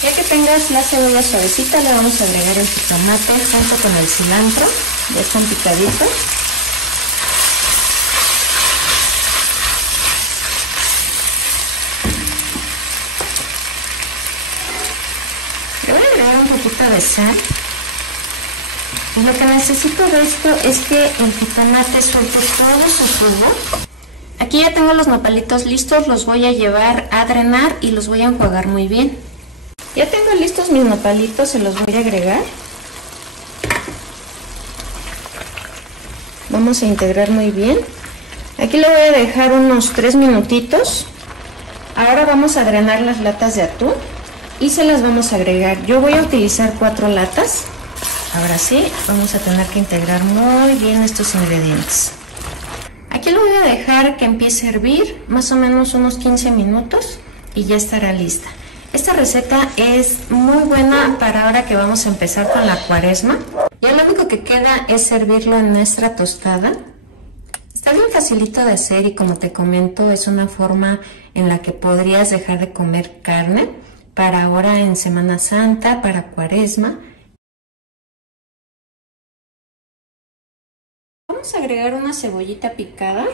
Ya que tengas la cebolla suavecita, le vamos a agregar el jitomate junto con el cilantro, ya están picaditos. Le voy a agregar un poquito de sal. Y lo que necesito de esto es que el jitomate suelte todo su jugo. Aquí ya tengo los nopalitos listos, los voy a llevar a drenar y los voy a enjuagar muy bien. Ya tengo listos mis nopalitos, se los voy a agregar. Vamos a integrar muy bien. Aquí lo voy a dejar unos 3 minutitos. Ahora vamos a drenar las latas de atún y se las vamos a agregar. Yo voy a utilizar 4 latas. Ahora sí, vamos a tener que integrar muy bien estos ingredientes. Aquí lo voy a dejar que empiece a hervir, más o menos unos 15 minutos y ya estará lista. Esta receta es muy buena para ahora que vamos a empezar con la cuaresma. Ya lo único que queda es servirlo en nuestra tostada. Está bien facilito de hacer y, como te comento, es una forma en la que podrías dejar de comer carne para ahora en Semana Santa, para cuaresma. Vamos a agregar una cebollita picada.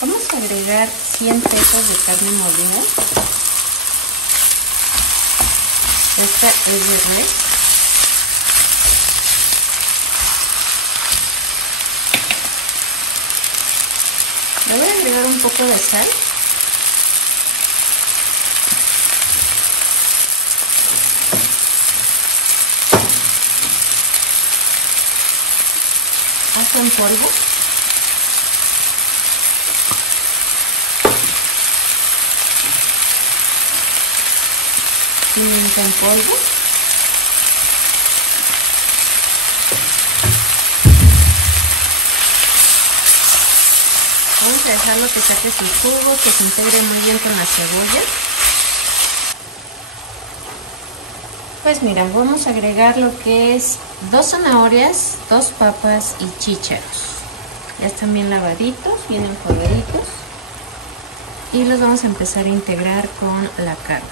Vamos a agregar 100 pesos de carne molida. Esta es de res. Le voy a agregar un poco de sal. Ajo en polvo. Pimienta en polvo. a dejarlo que saque su jugo, que se integre muy bien con la cebolla. Pues mira, vamos a agregar lo que es 2 zanahorias, 2 papas y chícharos. Ya están bien lavaditos, bien enjuagaditos. Y los vamos a empezar a integrar con la carne.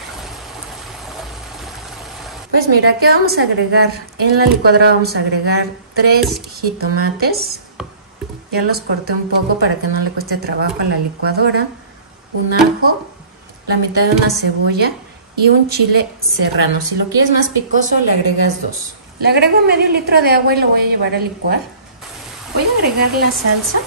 Pues mira, ¿qué vamos a agregar? En la licuadora vamos a agregar 3 jitomates. Ya los corté un poco para que no le cueste trabajo a la licuadora. Un ajo, la mitad de una cebolla y un chile serrano. Si lo quieres más picoso, le agregas 2. Le agrego medio litro de agua y lo voy a llevar a licuar. Voy a agregar la salsa.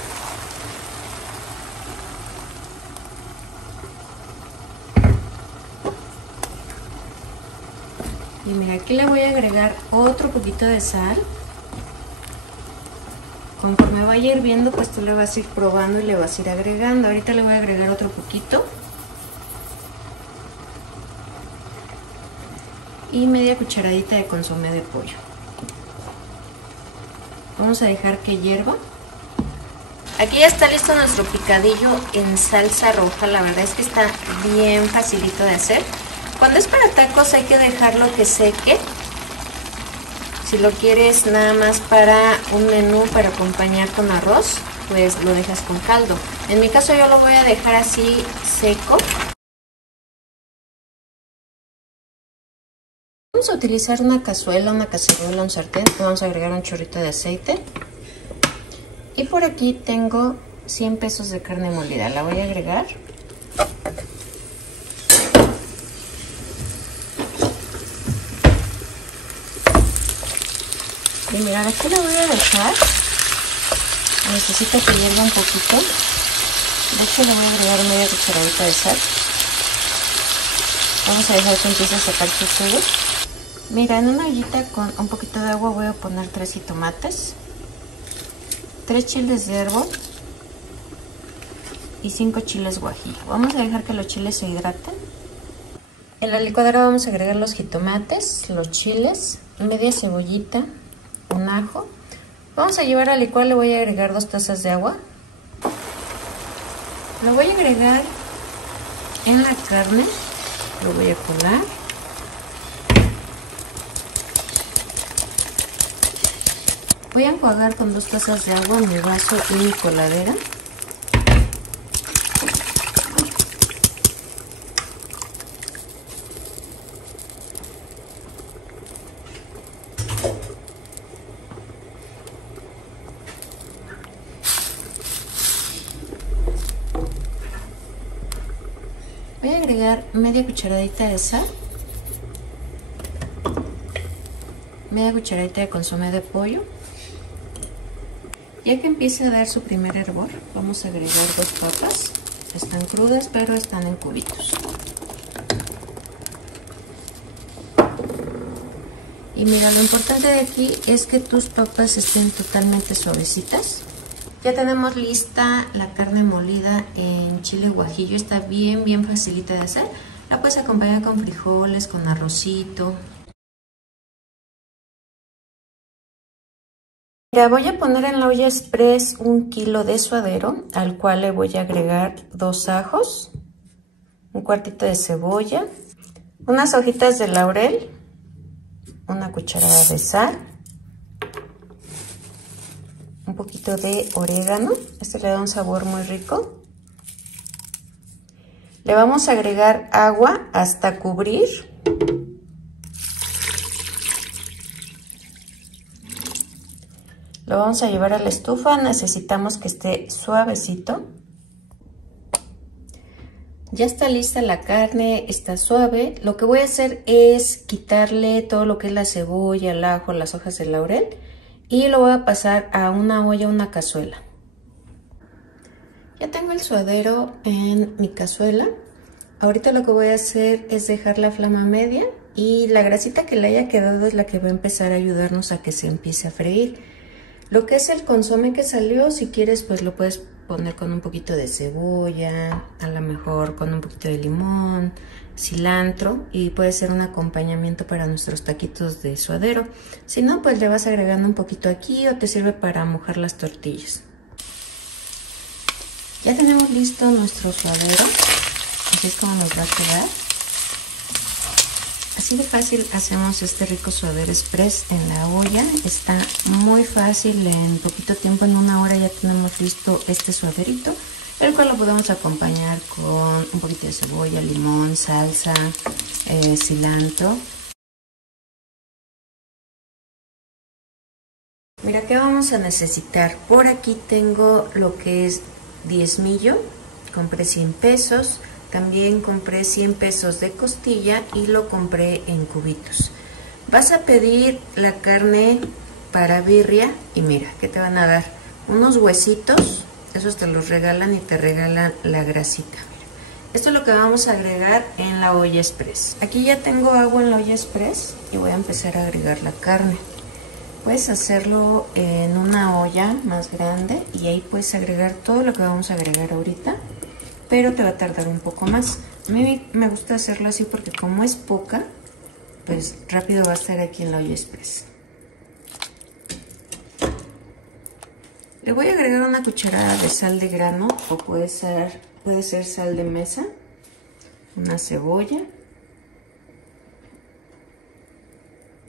Y mira, aquí le voy a agregar otro poquito de sal. Conforme vaya hirviendo, pues tú le vas a ir probando y le vas a ir agregando. Ahorita le voy a agregar otro poquito. Y media cucharadita de consomé de pollo. Vamos a dejar que hierva. Aquí ya está listo nuestro picadillo en salsa roja. La verdad es que está bien facilito de hacer. Cuando es para tacos hay que dejarlo que seque. Si lo quieres nada más para un menú para acompañar con arroz, pues lo dejas con caldo. En mi caso yo lo voy a dejar así seco. Vamos a utilizar una cazuela, una cacerola, un sartén. Vamos a agregar un chorrito de aceite. Y por aquí tengo 100 pesos de carne molida. La voy a agregar. Y mira, aquí la voy a dejar. Necesito que hierva un poquito. De hecho le voy a agregar media cucharadita de sal. Vamos a dejar que empiece a sacar su jugo. Mira, en una ollita con un poquito de agua voy a poner 3 jitomates, 3 chiles de árbol y 5 chiles guajillo. Vamos a dejar que los chiles se hidraten. En la licuadora vamos a agregar los jitomates, los chiles, media cebollita, un ajo. Vamos a llevar a licuar, le voy a agregar 2 tazas de agua. Lo voy a agregar en la carne, lo voy a colar. Voy a enjuagar con 2 tazas de agua mi vaso y mi coladera. Voy a agregar media cucharadita de sal, media cucharadita de consomé de pollo. Ya que empiece a dar su primer hervor, vamos a agregar 2 papas. Están crudas, pero están en cubitos. Y mira, lo importante de aquí es que tus papas estén totalmente suavecitas. Ya tenemos lista la carne molida en chile guajillo. Está bien facilita de hacer. La puedes acompañar con frijoles, con arrocito. Mira, voy a poner en la olla express 1 kilo de suadero, al cual le voy a agregar 2 ajos, un cuartito de cebolla, unas hojitas de laurel, una cucharada de sal, un poquito de orégano. Este le da un sabor muy rico. Le vamos a agregar agua hasta cubrir. Lo vamos a llevar a la estufa. Necesitamos que esté suavecito. Ya está lista la carne, está suave. Lo que voy a hacer es quitarle todo lo que es la cebolla, el ajo, las hojas de laurel y lo voy a pasar a una olla, una cazuela. Ya tengo el suadero en mi cazuela. Ahorita lo que voy a hacer es dejar la flama media y la grasita que le haya quedado es la que va a empezar a ayudarnos a que se empiece a freír. Lo que es el consomé que salió, si quieres, pues lo puedes poner con un poquito de cebolla, a lo mejor con un poquito de limón, cilantro, y puede ser un acompañamiento para nuestros taquitos de suadero. Si no, pues le vas agregando un poquito aquí o te sirve para mojar las tortillas. Ya tenemos listo nuestro suadero, así es como nos va a quedar. Así de fácil hacemos este rico suadero express en la olla. Está muy fácil, en poquito tiempo, en una hora ya tenemos listo este suaderito, el cual lo podemos acompañar con un poquito de cebolla, limón, salsa, cilantro. Mira, ¿qué vamos a necesitar? Por aquí tengo lo que es diezmillo, compré 100 pesos. También compré 100 pesos de costilla y lo compré en cubitos. Vas a pedir la carne para birria y mira, ¿qué te van a dar? Unos huesitos, esos te los regalan y te regalan la grasita. Esto es lo que vamos a agregar en la olla express. Aquí ya tengo agua en la olla express y voy a empezar a agregar la carne. Puedes hacerlo en una olla más grande y ahí puedes agregar todo lo que vamos a agregar ahorita, pero te va a tardar un poco más. A mí me gusta hacerlo así porque como es poca, pues rápido va a estar aquí en la olla express. Le voy a agregar una cucharada de sal de grano o puede ser sal de mesa, una cebolla,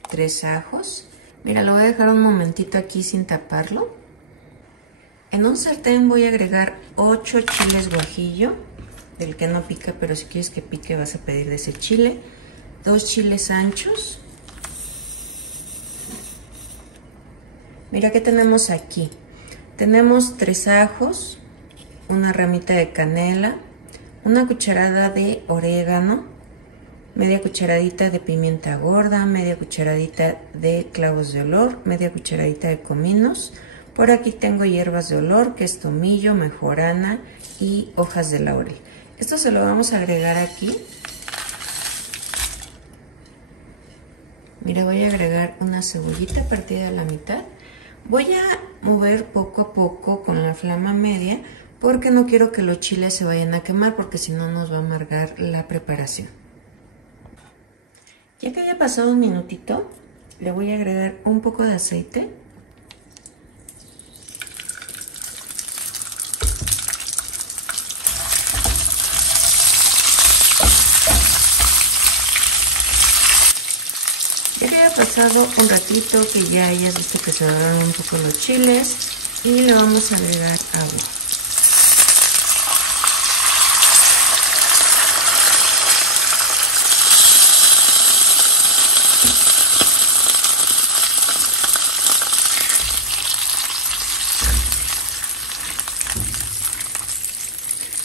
3 ajos. Mira, lo voy a dejar un momentito aquí sin taparlo. En un sartén voy a agregar 8 chiles guajillo, del que no pica, pero si quieres que pique vas a pedir de ese chile. 2 chiles anchos. Mira, ¿qué tenemos aquí? Tenemos 3 ajos, una ramita de canela, una cucharada de orégano, media cucharadita de pimienta gorda, media cucharadita de clavos de olor, media cucharadita de cominos. Por aquí tengo hierbas de olor, que es tomillo, mejorana y hojas de laurel. Esto se lo vamos a agregar aquí. Mira, voy a agregar una cebollita partida a la mitad. Voy a mover poco a poco con la flama media porque no quiero que los chiles se vayan a quemar, porque si no nos va a amargar la preparación. Ya que haya pasado un minutito, le voy a agregar un poco de aceite. Ya que haya pasado un ratito, que ya hayas visto que se doran un poco los chiles, y le vamos a agregar agua.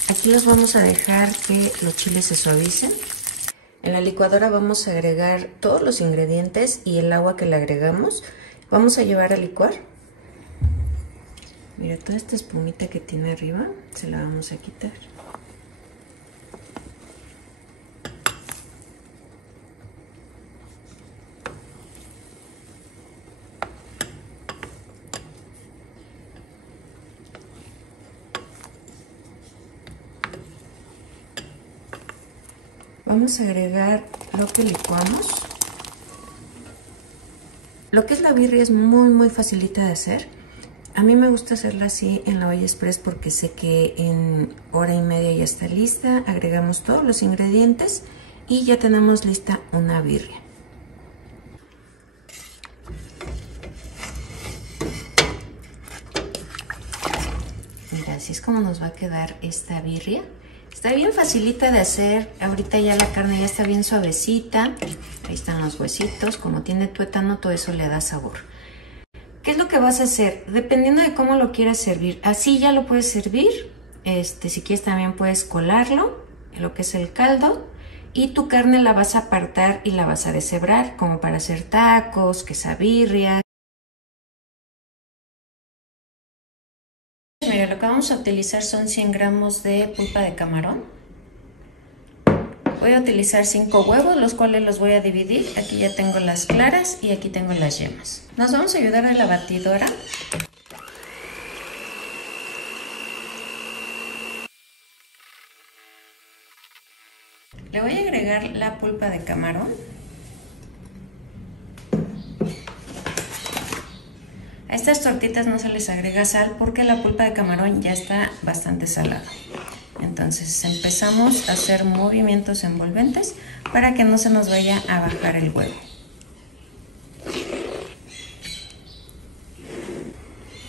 Aquí los vamos a dejar que los chiles se suavicen. En la licuadora vamos a agregar todos los ingredientes y el agua que le agregamos. Vamos a llevar a licuar. Mira, toda esta espumita que tiene arriba se la vamos a quitar. Vamos a agregar lo que licuamos. Lo que es la birria es muy facilita de hacer. A mí me gusta hacerla así en la olla express porque sé que en hora y media ya está lista. Agregamos todos los ingredientes y ya tenemos lista una birria. Mira, así es como nos va a quedar esta birria. Está bien facilita de hacer. Ahorita ya la carne ya está bien suavecita. Ahí están los huesitos. Como tiene tuétano, todo eso le da sabor. ¿Qué es lo que vas a hacer? Dependiendo de cómo lo quieras servir. Así ya lo puedes servir. Si quieres también puedes colarlo en lo que es el caldo. Y tu carne la vas a apartar y la vas a deshebrar, como para hacer tacos, quesabirria. Mira, lo que vamos a utilizar son 100 gramos de pulpa de camarón. Voy a utilizar 5 huevos, los cuales los voy a dividir. Aquí ya tengo las claras y aquí tengo las yemas. Nos vamos a ayudar a la batidora. Le voy a agregar la pulpa de camarón. A estas tortitas no se les agrega sal porque la pulpa de camarón ya está bastante salada. Entonces empezamos a hacer movimientos envolventes para que no se nos vaya a bajar el huevo.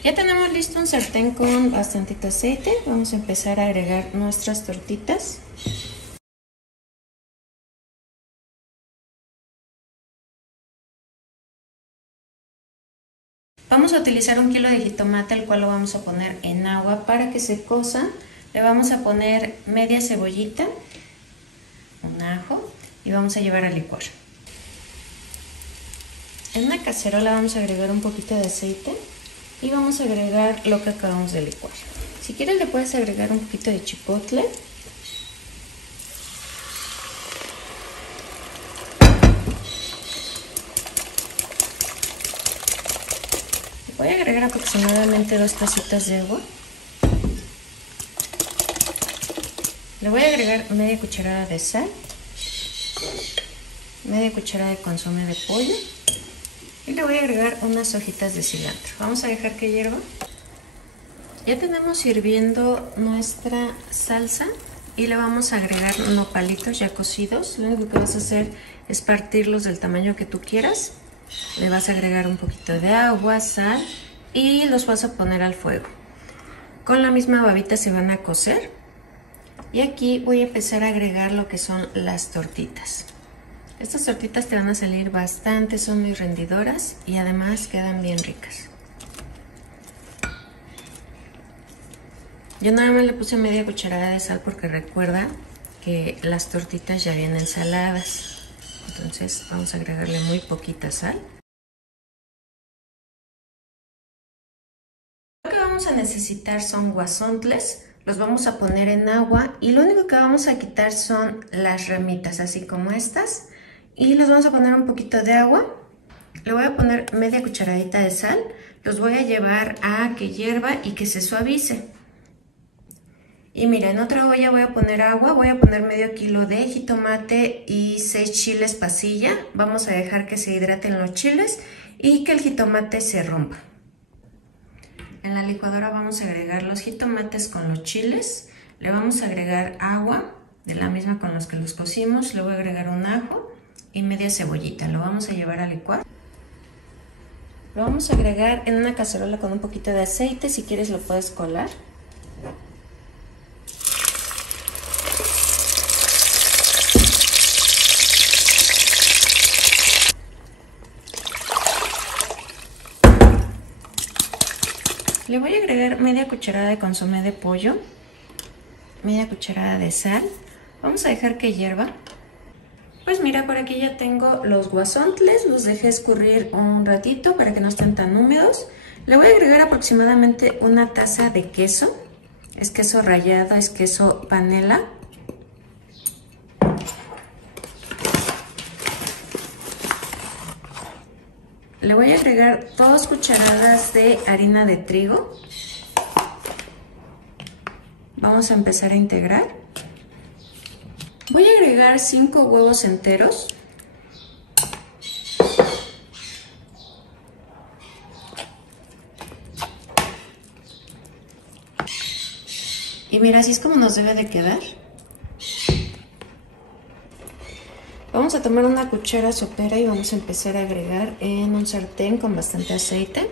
Ya tenemos listo un sartén con bastantito aceite. Vamos a empezar a agregar nuestras tortitas. Vamos a utilizar 1 kilo de jitomate, el cual lo vamos a poner en agua para que se cosa. Le vamos a poner media cebollita, un ajo y vamos a llevar a licuar. En una cacerola vamos a agregar un poquito de aceite y vamos a agregar lo que acabamos de licuar. Si quieres le puedes agregar un poquito de chipotle. Voy a agregar aproximadamente 2 tacitas de agua. Le voy a agregar media cucharada de sal, media cucharada de consomé de pollo y le voy a agregar unas hojitas de cilantro. Vamos a dejar que hierva. Ya tenemos hirviendo nuestra salsa y le vamos a agregar nopalitos ya cocidos. Lo único que vas a hacer es partirlos del tamaño que tú quieras. Le vas a agregar un poquito de agua, sal y los vas a poner al fuego. Con la misma babita se van a cocer. Y aquí voy a empezar a agregar lo que son las tortitas. Estas tortitas te van a salir bastante, son muy rendidoras y además quedan bien ricas. Yo nada más le puse media cucharada de sal porque recuerda que las tortitas ya vienen saladas. Entonces vamos a agregarle muy poquita sal. Lo que vamos a necesitar son guasontles. Los vamos a poner en agua y lo único que vamos a quitar son las ramitas, así como estas. Y los vamos a poner un poquito de agua. Le voy a poner media cucharadita de sal. Los voy a llevar a que hierva y que se suavice. Y mira, en otra olla voy a poner agua, voy a poner medio kilo de jitomate y 6 chiles pasilla. Vamos a dejar que se hidraten los chiles y que el jitomate se rompa. En la licuadora vamos a agregar los jitomates con los chiles. Le vamos a agregar agua, de la misma con los que los cocimos. Le voy a agregar un ajo y media cebollita. Lo vamos a llevar a licuar. Lo vamos a agregar en una cacerola con un poquito de aceite. Si quieres lo puedes colar. Le voy a agregar media cucharada de consomé de pollo, media cucharada de sal. Vamos a dejar que hierva. Pues mira, por aquí ya tengo los guasontles, los dejé escurrir un ratito para que no estén tan húmedos. Le voy a agregar aproximadamente una taza de queso. Es queso rallado, es queso panela. Le voy a agregar 2 cucharadas de harina de trigo. Vamos a empezar a integrar. Voy a agregar 5 huevos enteros. Y mira, así es como nos debe de quedar. Vamos a tomar una cuchara sopera y vamos a empezar a agregar en un sartén con bastante aceite.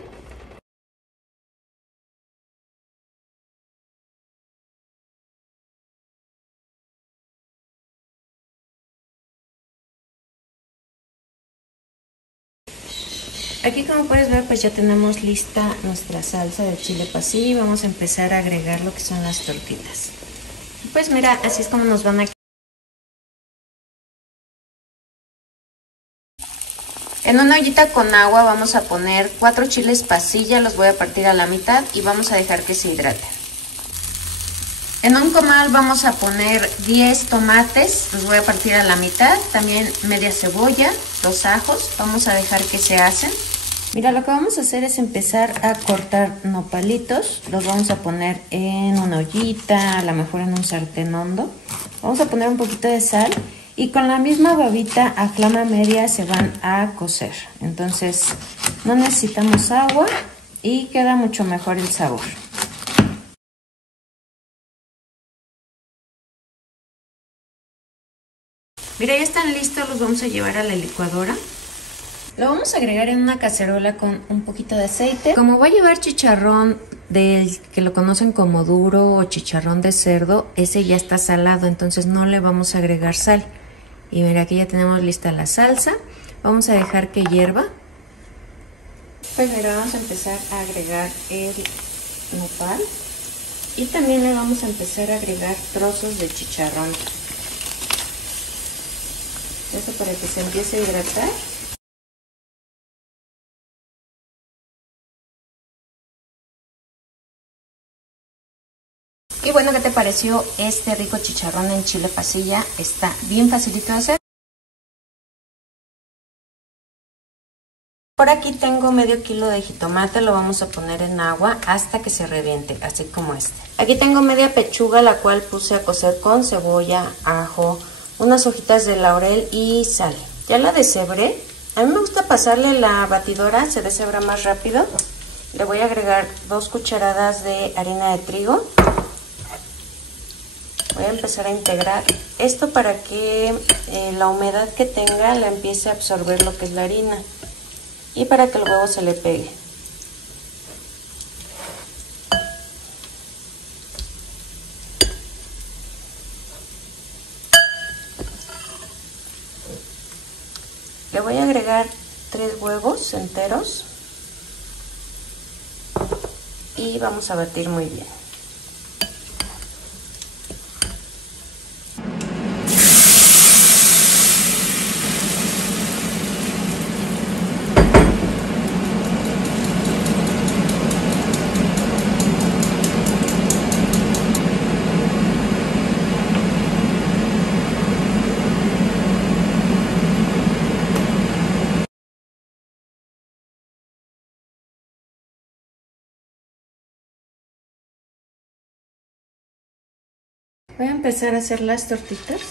Aquí, como puedes ver, pues ya tenemos lista nuestra salsa de chile pasilla y vamos a empezar a agregar lo que son las tortitas. Pues mira, así es como nos van a quedar. En una ollita con agua vamos a poner 4 chiles pasilla, los voy a partir a la mitad y vamos a dejar que se hidraten. En un comal vamos a poner 10 tomates, los voy a partir a la mitad, también media cebolla, 2 ajos, vamos a dejar que se hacen. Mira, lo que vamos a hacer es empezar a cortar nopalitos, los vamos a poner en una ollita, a lo mejor en un sartén hondo. Vamos a poner un poquito de sal. Y con la misma babita a flama media se van a cocer. Entonces no necesitamos agua y queda mucho mejor el sabor. Mira, ya están listos, los vamos a llevar a la licuadora. Lo vamos a agregar en una cacerola con un poquito de aceite. Como va a llevar chicharrón del que lo conocen como duro o chicharrón de cerdo, ese ya está salado, entonces no le vamos a agregar sal. Y mira, aquí ya tenemos lista la salsa. Vamos a dejar que hierva. Pues mira, vamos a empezar a agregar el nopal y también le vamos a empezar a agregar trozos de chicharrón. Eso para que se empiece a hidratar. Y bueno, ¿qué te pareció este rico chicharrón en chile pasilla? Está bien facilito de hacer. Por aquí tengo medio kilo de jitomate, lo vamos a poner en agua hasta que se reviente, así como este. Aquí tengo media pechuga, la cual puse a cocer con cebolla, ajo, unas hojitas de laurel y sal. Ya la deshebré. A mí me gusta pasarle la batidora, se deshebra más rápido. Le voy a agregar 2 cucharadas de harina de trigo. Voy a empezar a integrar esto para que la humedad que tenga la empiece a absorber lo que es la harina y para que el huevo se le pegue. Le voy a agregar 3 huevos enteros y vamos a batir muy bien. Voy a empezar a hacer las tortitas.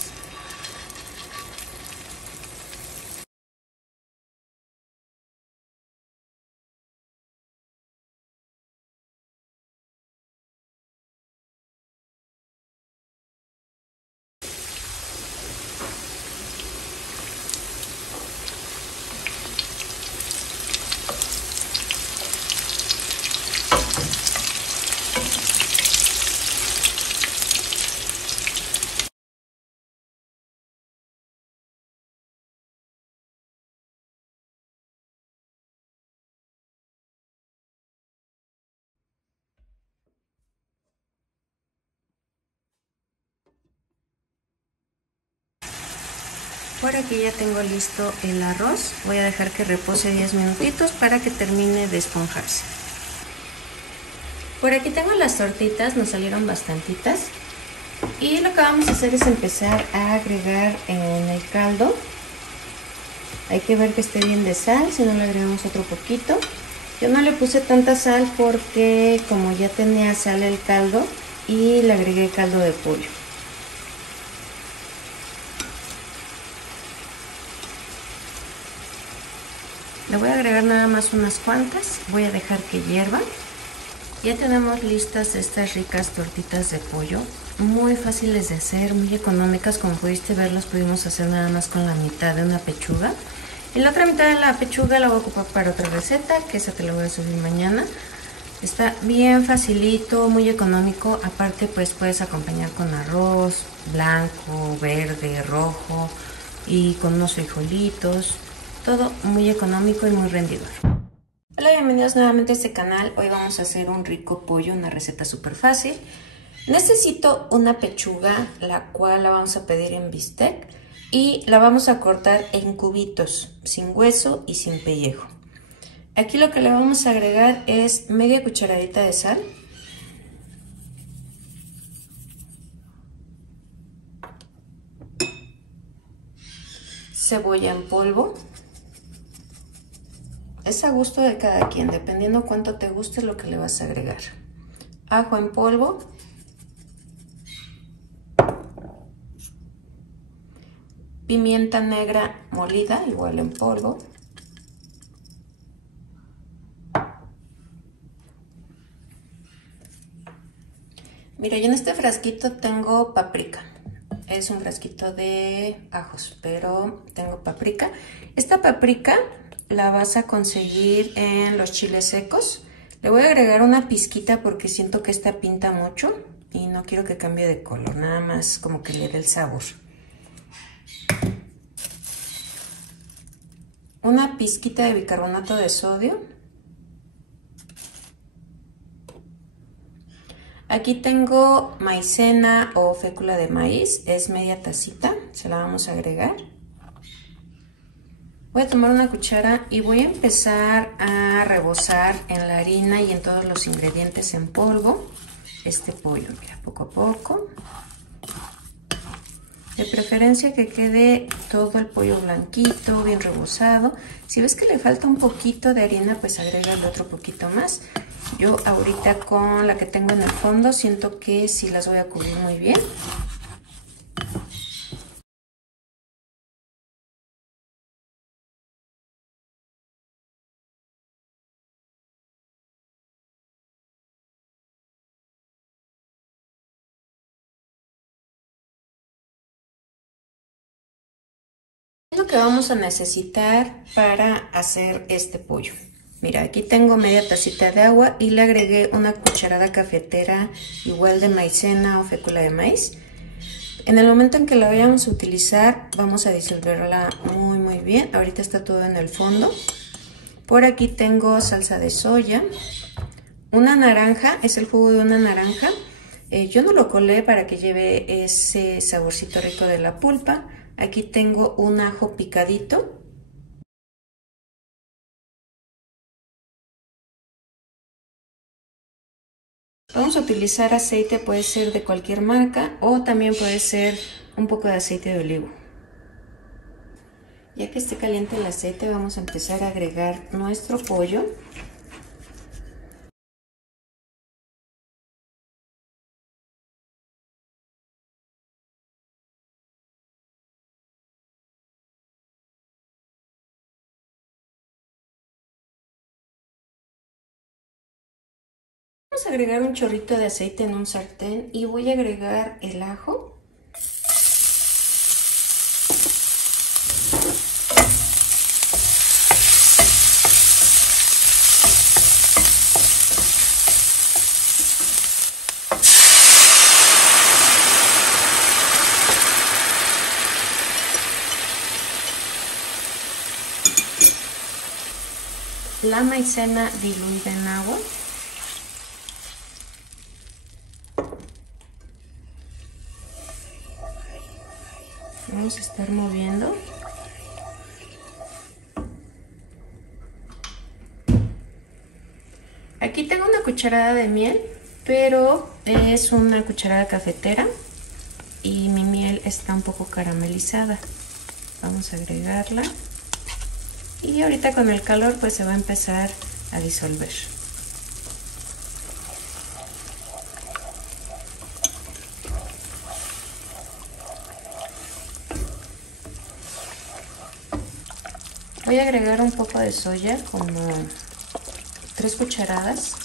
Por aquí ya tengo listo el arroz. Voy a dejar que repose 10 minutitos para que termine de esponjarse. Por aquí tengo las tortitas, nos salieron bastantitas. Y lo que vamos a hacer es empezar a agregar en el caldo. Hay que ver que esté bien de sal, si no le agregamos otro poquito. Yo no le puse tanta sal porque como ya tenía sal el caldo y le agregué caldo de pollo. Le voy a agregar nada más unas cuantas, voy a dejar que hierva. Ya tenemos listas estas ricas tortitas de pollo, muy fáciles de hacer, muy económicas. Como pudiste ver, las pudimos hacer nada más con la mitad de una pechuga. Y la otra mitad de la pechuga la voy a ocupar para otra receta, que esa te la voy a subir mañana. Está bien facilito, muy económico. Aparte, pues puedes acompañar con arroz blanco, verde, rojo y con unos frijolitos. Todo muy económico y muy rendidor. Hola, bienvenidos nuevamente a este canal. Hoy vamos a hacer un rico pollo, una receta súper fácil. Necesito una pechuga, la cual la vamos a pedir en bistec y la vamos a cortar en cubitos, sin hueso y sin pellejo. Aquí lo que le vamos a agregar es media cucharadita de sal, cebolla en polvo. Es a gusto de cada quien, dependiendo cuánto te guste lo que le vas a agregar. Ajo en polvo. Pimienta negra molida, igual en polvo. Mira, yo en este frasquito tengo paprika. Es un frasquito de ajos, pero tengo paprika. Esta paprika la vas a conseguir en los chiles secos. Le voy a agregar una pizquita porque siento que esta pinta mucho y no quiero que cambie de color, nada más como que le dé el sabor. Una pizquita de bicarbonato de sodio. Aquí tengo maicena o fécula de maíz, es media tacita, se la vamos a agregar. Voy a tomar una cuchara y voy a empezar a rebozar en la harina y en todos los ingredientes en polvo este pollo, mira, poco a poco. De preferencia que quede todo el pollo blanquito, bien rebozado. Si ves que le falta un poquito de harina, pues agrégale otro poquito más. Yo ahorita con la que tengo en el fondo siento que sí las voy a cubrir muy bien. Lo que vamos a necesitar para hacer este pollo. Mira, aquí tengo media tacita de agua y le agregué una cucharada cafetera igual de maicena o fécula de maíz. En el momento en que la vayamos a utilizar, vamos a disolverla muy bien. Ahorita está todo en el fondo. Por aquí tengo salsa de soya, una naranja, es el jugo de una naranja. Yo no lo colé para que lleve ese saborcito rico de la pulpa. Aquí tengo un ajo picadito. Vamos a utilizar aceite, puede ser de cualquier marca o también puede ser un poco de aceite de olivo. Ya que esté caliente el aceite, vamos a empezar a agregar nuestro pollo. Vamos a agregar un chorrito de aceite en un sartén y voy a agregar el ajo. La maicena diluida en agua. Vamos a estar moviendo. Aquí tengo una cucharada de miel, pero es una cucharada cafetera y mi miel está un poco caramelizada. Vamos a agregarla y ahorita con el calor pues se va a empezar a disolver. Voy a agregar un poco de soya, como 3 cucharadas.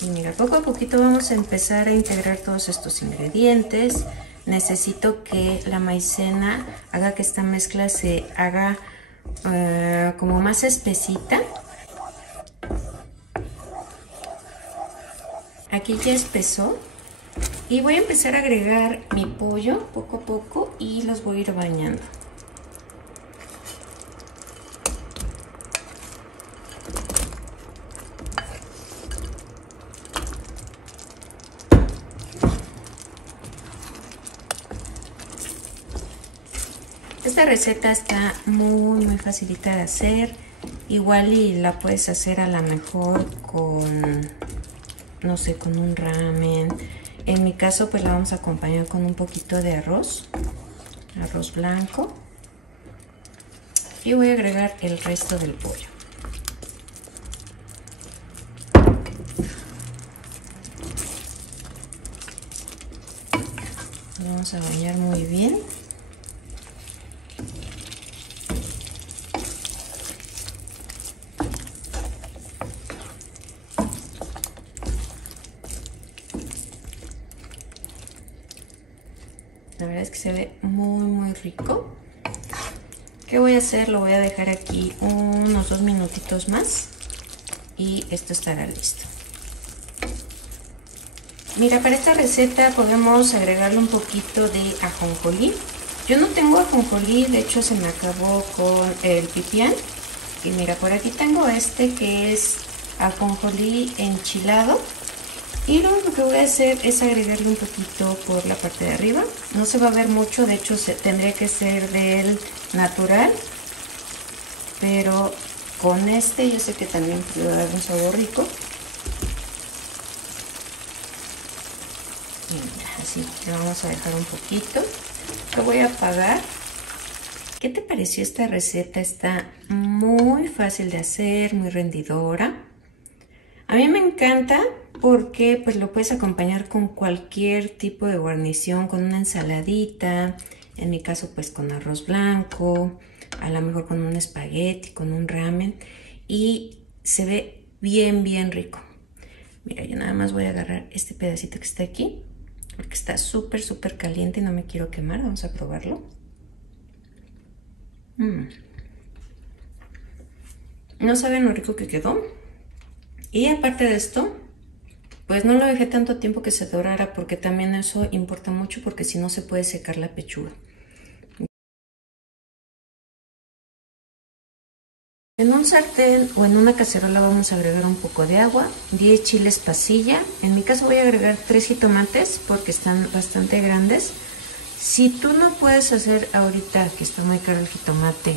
Y mira, poco a poquito vamos a empezar a integrar todos estos ingredientes. Necesito que la maicena haga que esta mezcla se haga como más espesita. Aquí ya espesó. Y voy a empezar a agregar mi pollo poco a poco y los voy a ir bañando. Esta receta está muy facilita de hacer. Igual y la puedes hacer a lo mejor con, no sé, con un ramen. En mi caso pues la vamos a acompañar con un poquito de arroz blanco. Y voy a agregar el resto del pollo. Vamos a bañar muy bien. La verdad es que se ve muy rico. ¿Qué voy a hacer? Lo voy a dejar aquí unos 2 minutitos más y esto estará listo. Mira, para esta receta podemos agregarle un poquito de ajonjolí. Yo no tengo ajonjolí, de hecho se me acabó con el pipián. Y mira, por aquí tengo este que es ajonjolí enchilado. Y lo único que voy a hacer es agregarle un poquito por la parte de arriba. No se va a ver mucho, de hecho tendría que ser del natural. Pero con este yo sé que también le va a dar un sabor rico. Y así le vamos a dejar un poquito. Lo voy a apagar. ¿Qué te pareció esta receta? Está muy fácil de hacer, muy rendidora. A mí me encanta porque pues lo puedes acompañar con cualquier tipo de guarnición, con una ensaladita, en mi caso pues con arroz blanco, a lo mejor con un espagueti, con un ramen, y se ve bien rico. Mira, yo nada más voy a agarrar este pedacito que está aquí, porque está súper caliente y no me quiero quemar. Vamos a probarlo. No saben lo rico que quedó. Y aparte de esto, pues no lo dejé tanto tiempo que se dorara, porque también eso importa mucho, porque si no se puede secar la pechuga. En un sartén o en una cacerola vamos a agregar un poco de agua, 10 chiles pasilla. En mi caso voy a agregar 3 jitomates porque están bastante grandes. Si tú no puedes hacer ahorita, que está muy caro el jitomate,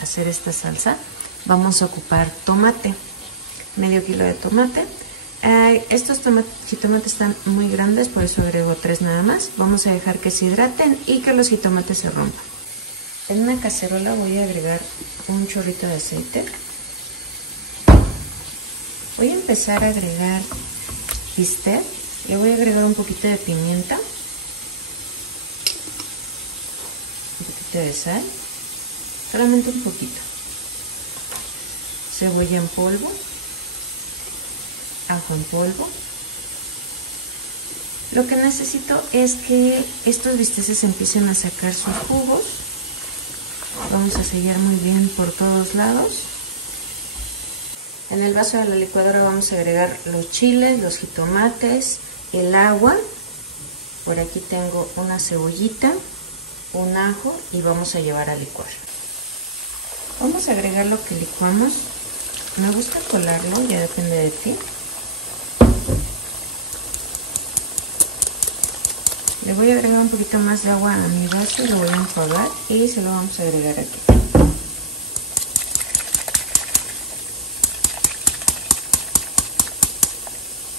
hacer esta salsa, vamos a ocupar tomate, medio kilo de tomate. Estos jitomates están muy grandes, por eso agrego 3 nada más. Vamos a dejar que se hidraten y que los jitomates se rompan. En una cacerola voy a agregar un chorrito de aceite. Voy a empezar a agregar bistec. Le voy a agregar un poquito de pimienta, un poquito de sal, solamente un poquito. Cebolla en polvo, ajo en polvo. Lo que necesito es que estos bisteces empiecen a sacar sus jugos. Vamos a sellar muy bien por todos lados. En el vaso de la licuadora vamos a agregar los chiles, los jitomates, el agua. Por aquí tengo una cebollita, un ajo y vamos a llevar a licuar. Vamos a agregar lo que licuamos. Me gusta colarlo, ya depende de ti. Le voy a agregar un poquito más de agua a mi vaso, lo voy a enjuagar y se lo vamos a agregar aquí.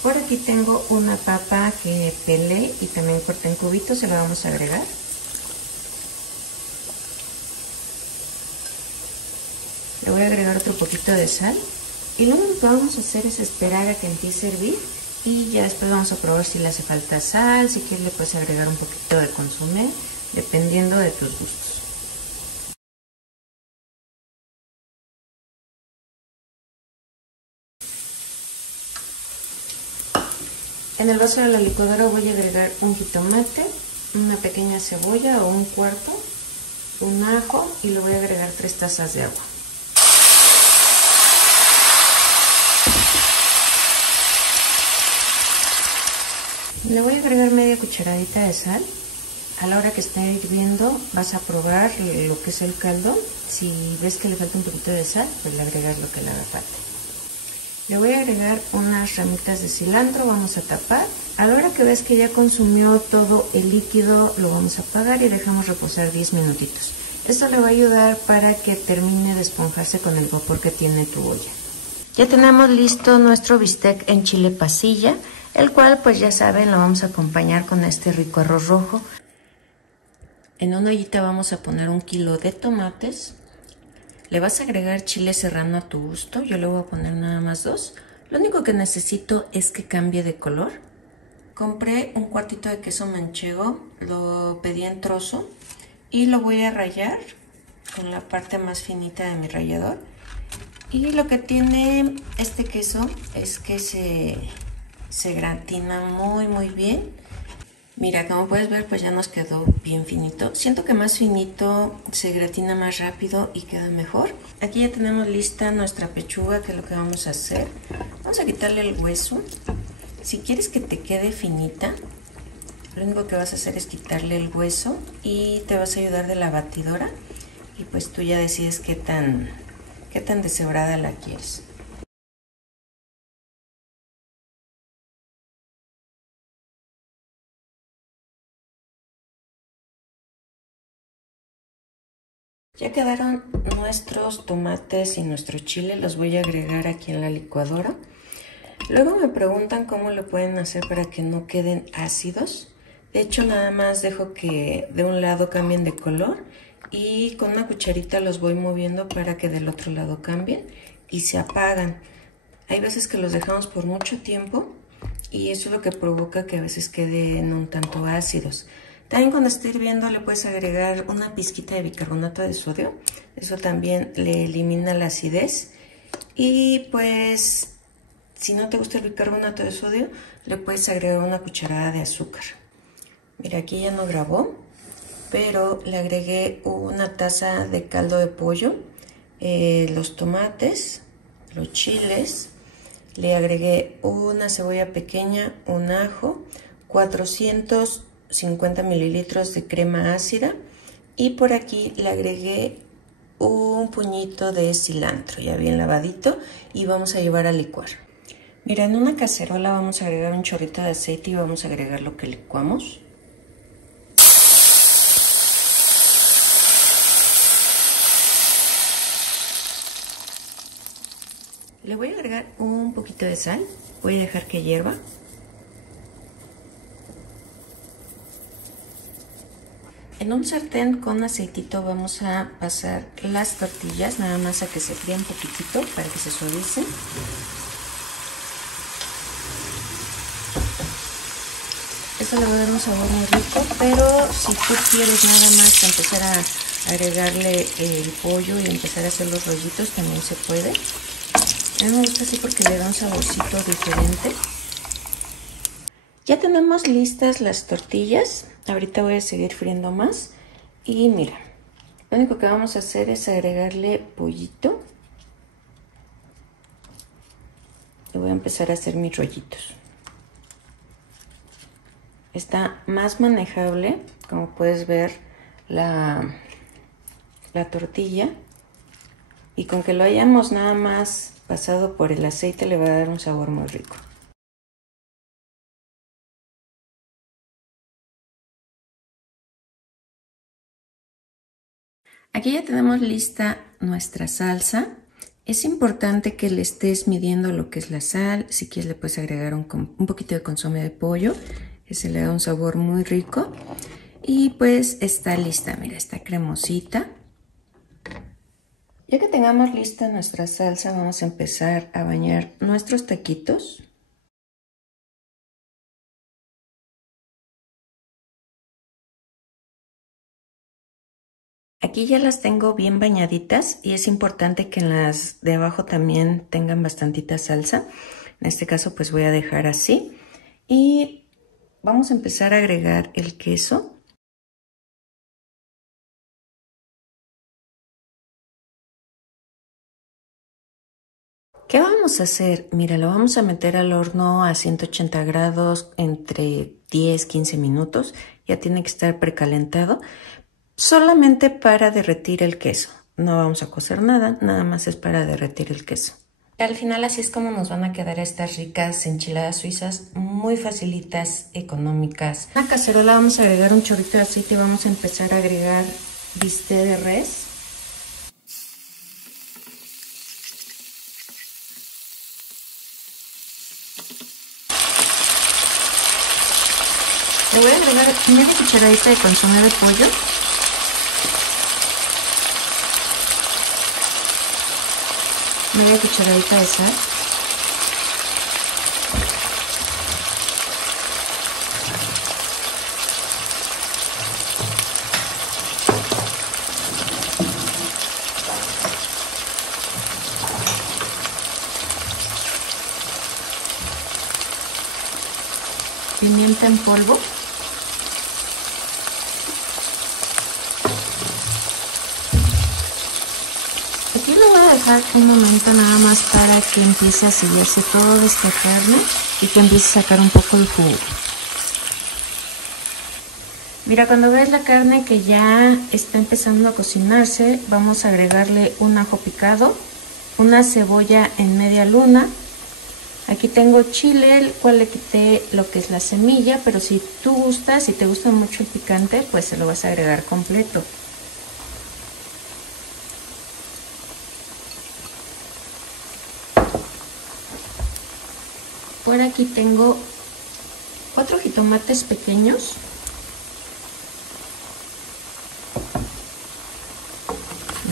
Por aquí tengo una papa que pelé y también corté en cubitos, se la vamos a agregar. Le voy a agregar otro poquito de sal y lo único que vamos a hacer es esperar a que empiece a hervir. Y ya después vamos a probar si le hace falta sal, si quieres le puedes agregar un poquito de consomé, dependiendo de tus gustos. En el vaso de la licuadora voy a agregar un jitomate, una pequeña cebolla o un cuarto, un ajo y le voy a agregar 3 tazas de agua. Le voy a agregar media cucharadita de sal. A la hora que esté hirviendo vas a probar lo que es el caldo. Si ves que le falta un poquito de sal, pues le agregas lo que le haga falta. Le voy a agregar unas ramitas de cilantro, vamos a tapar. A la hora que ves que ya consumió todo el líquido, lo vamos a apagar y dejamos reposar 10 minutitos. Esto le va a ayudar para que termine de esponjarse con el vapor que tiene tu olla. Ya tenemos listo nuestro bistec en chile pasilla, el cual pues ya saben lo vamos a acompañar con este rico arroz rojo. En una ollita vamos a poner 1 kilo de tomates. Le vas a agregar chile serrano a tu gusto, yo le voy a poner nada más 2. Lo único que necesito es que cambie de color. Compré un cuartito de queso manchego, lo pedí en trozo y lo voy a rallar con la parte más finita de mi rallador. Y lo que tiene este queso es que se gratina muy bien Mira, como puedes ver, pues ya nos quedó bien finito. Siento que más finito se gratina más rápido y queda mejor. Aquí ya tenemos lista nuestra pechuga, que es lo que vamos a hacer. Vamos a quitarle el hueso. Si quieres que te quede finita, lo único que vas a hacer es quitarle el hueso y te vas a ayudar de la batidora. Y pues tú ya decides qué tan deshebrada la quieres. Ya quedaron nuestros tomates y nuestro chile, los voy a agregar aquí en la licuadora. Luego me preguntan cómo lo pueden hacer para que no queden ácidos. De hecho, nada más dejo que de un lado cambien de color y con una cucharita los voy moviendo para que del otro lado cambien y se apagan. Hay veces que los dejamos por mucho tiempo y eso es lo que provoca que a veces queden un tanto ácidos. También cuando esté hirviendo le puedes agregar una pizquita de bicarbonato de sodio. Eso también le elimina la acidez. Y pues si no te gusta el bicarbonato de sodio, le puedes agregar una cucharada de azúcar. Mira, aquí ya no grabó, pero le agregué una taza de caldo de pollo, los tomates, los chiles, le agregué una cebolla pequeña, un ajo, 450 mililitros de crema ácida y por aquí le agregué un puñito de cilantro ya bien lavadito y vamos a llevar a licuar. Mira, en una cacerola vamos a agregar un chorrito de aceite y vamos a agregar lo que licuamos. Le voy a agregar un poquito de sal, voy a dejar que hierva. En un sartén con aceitito vamos a pasar las tortillas, nada más a que se fríen un poquitito para que se suavicen. Esto le va a dar un sabor muy rico, pero si tú quieres nada más empezar a agregarle el pollo y empezar a hacer los rollitos, también se puede. A mí me gusta así porque le da un saborcito diferente. Ya tenemos listas las tortillas. Ahorita voy a seguir friendo más. Y mira, lo único que vamos a hacer es agregarle pollito. Y voy a empezar a hacer mis rollitos. Está más manejable, como puedes ver, la tortilla. Y con que lo hayamos nada más pasado por el aceite le va a dar un sabor muy rico. Aquí ya tenemos lista nuestra salsa. Es importante que le estés midiendo lo que es la sal. Si quieres le puedes agregar un poquito de consomé de pollo. Ese le da un sabor muy rico. Y pues está lista, mira, está cremosita. Ya que tengamos lista nuestra salsa, vamos a empezar a bañar nuestros taquitos. Aquí ya las tengo bien bañaditas y es importante que en las de abajo también tengan bastantita salsa. En este caso pues voy a dejar así y vamos a empezar a agregar el queso. ¿Qué vamos a hacer? Mira, lo vamos a meter al horno a 180 grados entre 10-15 minutos. Ya tiene que estar precalentado. Solamente para derretir el queso. No vamos a cocer nada, nada más es para derretir el queso. Al final así es como nos van a quedar estas ricas enchiladas suizas, muy facilitas, económicas. En la cacerola vamos a agregar un chorrito de aceite y vamos a empezar a agregar bistec de res. Le voy a agregar media cucharadita de consomé de pollo. Media cucharadita de sal. Pimienta en polvo. dejar un momento nada más para que empiece a sellarse toda esta carne y que empiece a sacar un poco el jugo. Mira, cuando ves la carne que ya está empezando a cocinarse, vamos a agregarle un ajo picado, una cebolla en media luna. Aquí tengo chile, el cual le quité lo que es la semilla, pero si tú gustas, si te gusta mucho el picante, pues se lo vas a agregar completo. Por aquí tengo 4 jitomates pequeños.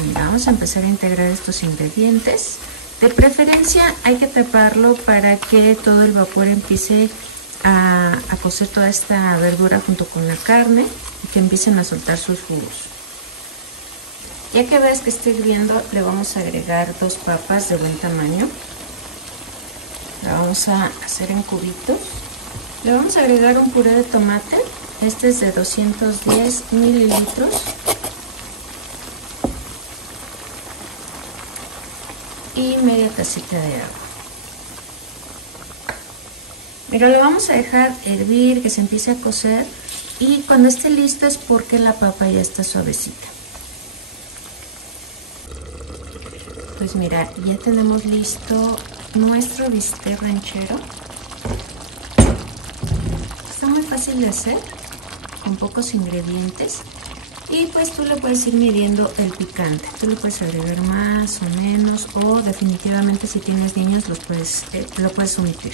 Mira, vamos a empezar a integrar estos ingredientes. De preferencia hay que taparlo para que todo el vapor empiece a cocer toda esta verdura junto con la carne y que empiecen a soltar sus jugos. Ya que veas que está hirviendo, le vamos a agregar 2 papas de buen tamaño. La vamos a hacer en cubitos. Le vamos a agregar un puré de tomate. Este es de 210 mililitros. Y media tacita de agua. Mira, lo vamos a dejar hervir, que se empiece a cocer, y cuando esté listo es porque la papa ya está suavecita. Pues mira, ya tenemos listo nuestro bistec ranchero. Está muy fácil de hacer, con pocos ingredientes. Y pues tú le puedes ir midiendo el picante. Tú le puedes agregar más o menos, o definitivamente si tienes niños lo puedes omitir.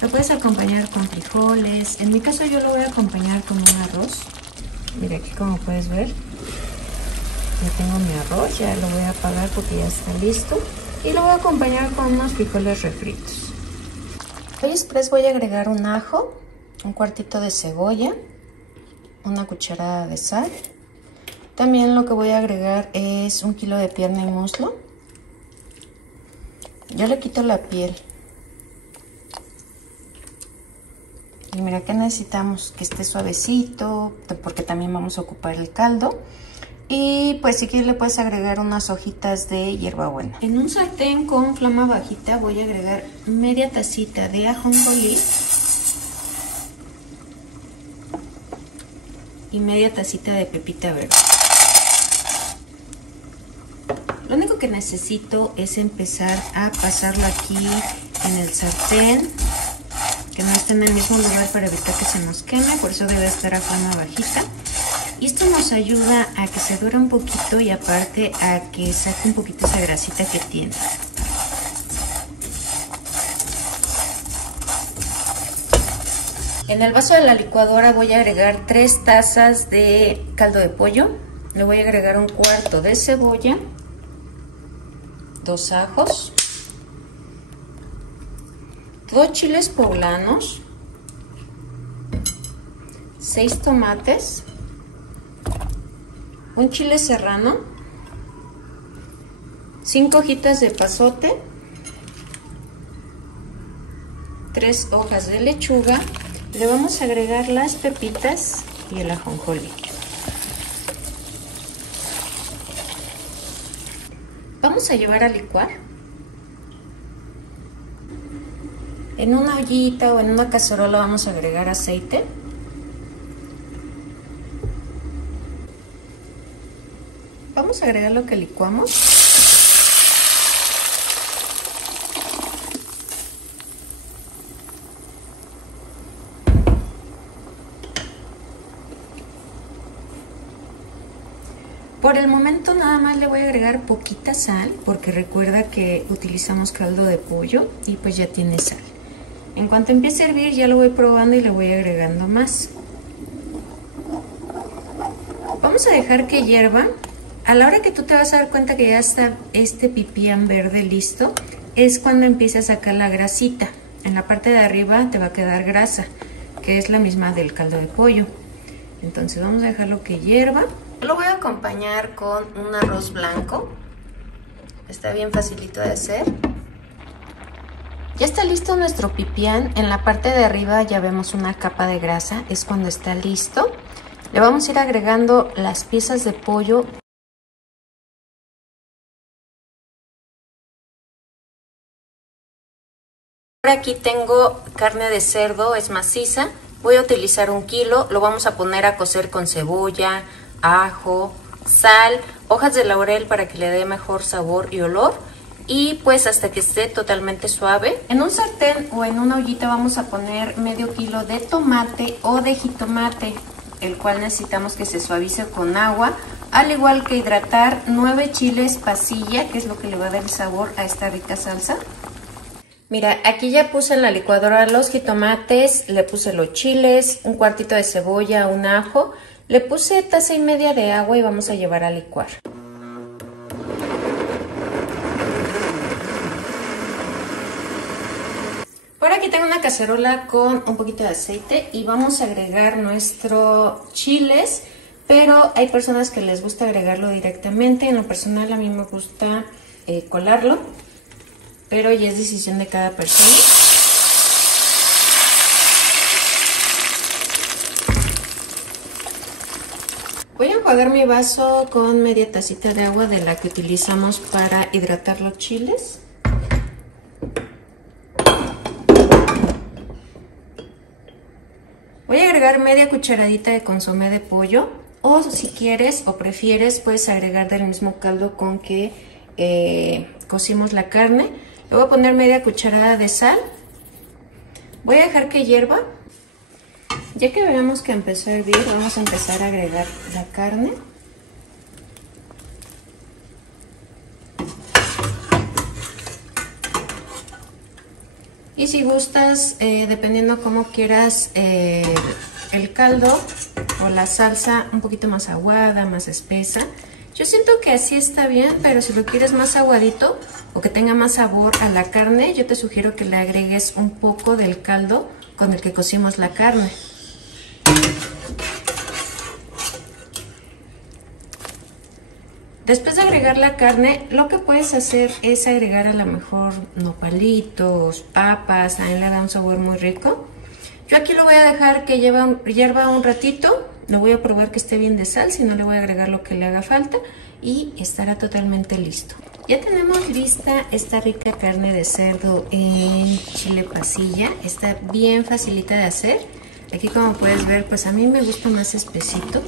Lo puedes acompañar con frijoles. En mi caso yo lo voy a acompañar con un arroz. Mira, aquí como puedes ver, ya tengo mi arroz, ya lo voy a apagar porque ya está listo. Y lo voy a acompañar con unos frijoles refritos. Hoy express voy a agregar un ajo, un cuartito de cebolla, una cucharada de sal. También lo que voy a agregar es 1 kilo de pierna y muslo. Yo le quito la piel. Y mira que necesitamos que esté suavecito, porque también vamos a ocupar el caldo. Y pues si quieres le puedes agregar unas hojitas de hierbabuena. En un sartén con flama bajita voy a agregar media tacita de ajonjolí y media tacita de pepita verde. Lo único que necesito es empezar a pasarlo aquí en el sartén, que no esté en el mismo lugar para evitar que se nos queme, por eso debe estar a flama bajita. Y esto nos ayuda a que se dure un poquito y aparte a que saque un poquito esa grasita que tiene. En el vaso de la licuadora voy a agregar 3 tazas de caldo de pollo. Le voy a agregar un cuarto de cebolla, 2 ajos, 2 chiles poblanos, 6 tomates, un chile serrano, 5 hojitas de epazote, 3 hojas de lechuga. Le vamos a agregar las pepitas y el ajonjolí. Vamos a llevar a licuar. En una ollita o en una cacerola vamos a agregar aceite. Vamos a agregar lo que licuamos. Por el momento nada más le voy a agregar poquita sal, porque recuerda que utilizamos caldo de pollo y pues ya tiene sal. En cuanto empiece a hervir ya lo voy probando y le voy agregando más. Vamos a dejar que hierva. A la hora que tú te vas a dar cuenta que ya está este pipián verde listo, es cuando empieza a sacar la grasita. En la parte de arriba te va a quedar grasa, que es la misma del caldo de pollo. Entonces vamos a dejarlo que hierva. Lo voy a acompañar con un arroz blanco. Está bien facilito de hacer. Ya está listo nuestro pipián. En la parte de arriba ya vemos una capa de grasa. Es cuando está listo. Le vamos a ir agregando las piezas de pollo. Aquí tengo carne de cerdo, es maciza. Voy a utilizar 1 kilo, lo vamos a poner a cocer con cebolla, ajo, sal, hojas de laurel para que le dé mejor sabor y olor. Y pues hasta que esté totalmente suave. En un sartén o en una ollita vamos a poner medio kilo de tomate o de jitomate, el cual necesitamos que se suavice con agua, al igual que hidratar 9 chiles pasilla, que es lo que le va a dar el sabor a esta rica salsa. Mira, aquí ya puse en la licuadora los jitomates, le puse los chiles, un cuartito de cebolla, un ajo, le puse 1,5 tazas de agua y vamos a llevar a licuar. Por aquí tengo una cacerola con un poquito de aceite y vamos a agregar nuestros chiles, pero hay personas que les gusta agregarlo directamente. En lo personal a mí me gusta colarlo, pero ya es decisión de cada persona. Voy a enjuagar mi vaso con media tacita de agua de la que utilizamos para hidratar los chiles. Voy a agregar media cucharadita de consomé de pollo, o si quieres o prefieres puedes agregar del mismo caldo con que cocimos la carne. Le voy a poner media cucharada de sal. Voy a dejar que hierva. Ya que veamos que empezó a hervir, vamos a empezar a agregar la carne. Y si gustas, dependiendo cómo quieras el caldo o la salsa, un poquito más aguada, más espesa. Yo siento que así está bien, pero si lo quieres más aguadito o que tenga más sabor a la carne, yo te sugiero que le agregues un poco del caldo con el que cocimos la carne. Después de agregar la carne, lo que puedes hacer es agregar a lo mejor nopalitos, papas, a él le da un sabor muy rico. Yo aquí lo voy a dejar que hierva un ratito, lo voy a probar que esté bien de sal, si no le voy a agregar lo que le haga falta y estará totalmente listo. Ya tenemos lista esta rica carne de cerdo en chile pasilla, está bien facilita de hacer. Aquí como puedes ver, pues a mí me gusta más espesito.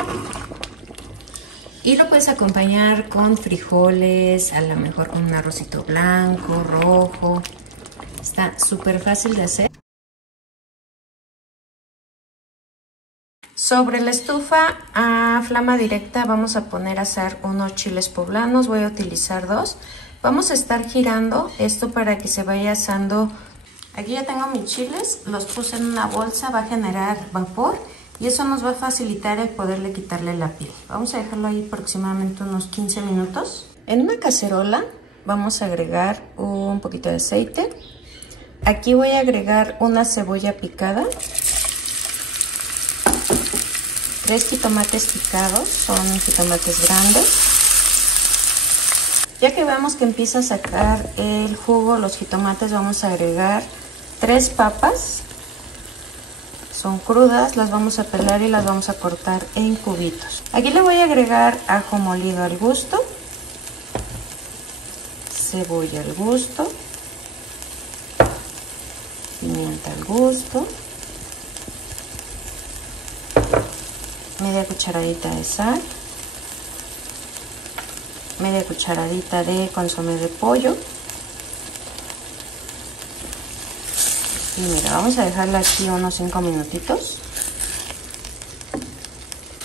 Y lo puedes acompañar con frijoles, a lo mejor con un arrocito blanco, rojo. Está súper fácil de hacer. Sobre la estufa a flama directa vamos a poner a asar unos chiles poblanos. Voy a utilizar 2. Vamos a estar girando esto para que se vaya asando. Aquí ya tengo mis chiles, los puse en una bolsa, va a generar vapor. Y eso nos va a facilitar el poderle quitarle la piel. Vamos a dejarlo ahí aproximadamente unos 15 minutos. En una cacerola vamos a agregar un poquito de aceite. Aquí voy a agregar una cebolla picada. 3 jitomates picados, son jitomates grandes. Ya que veamos que empieza a sacar el jugo los jitomates, vamos a agregar 3 papas. Son crudas, las vamos a pelar y las vamos a cortar en cubitos. Aquí le voy a agregar ajo molido al gusto, cebolla al gusto, pimienta al gusto, media cucharadita de sal, media cucharadita de consomé de pollo. Y mira, vamos a dejarla aquí unos 5 minutitos.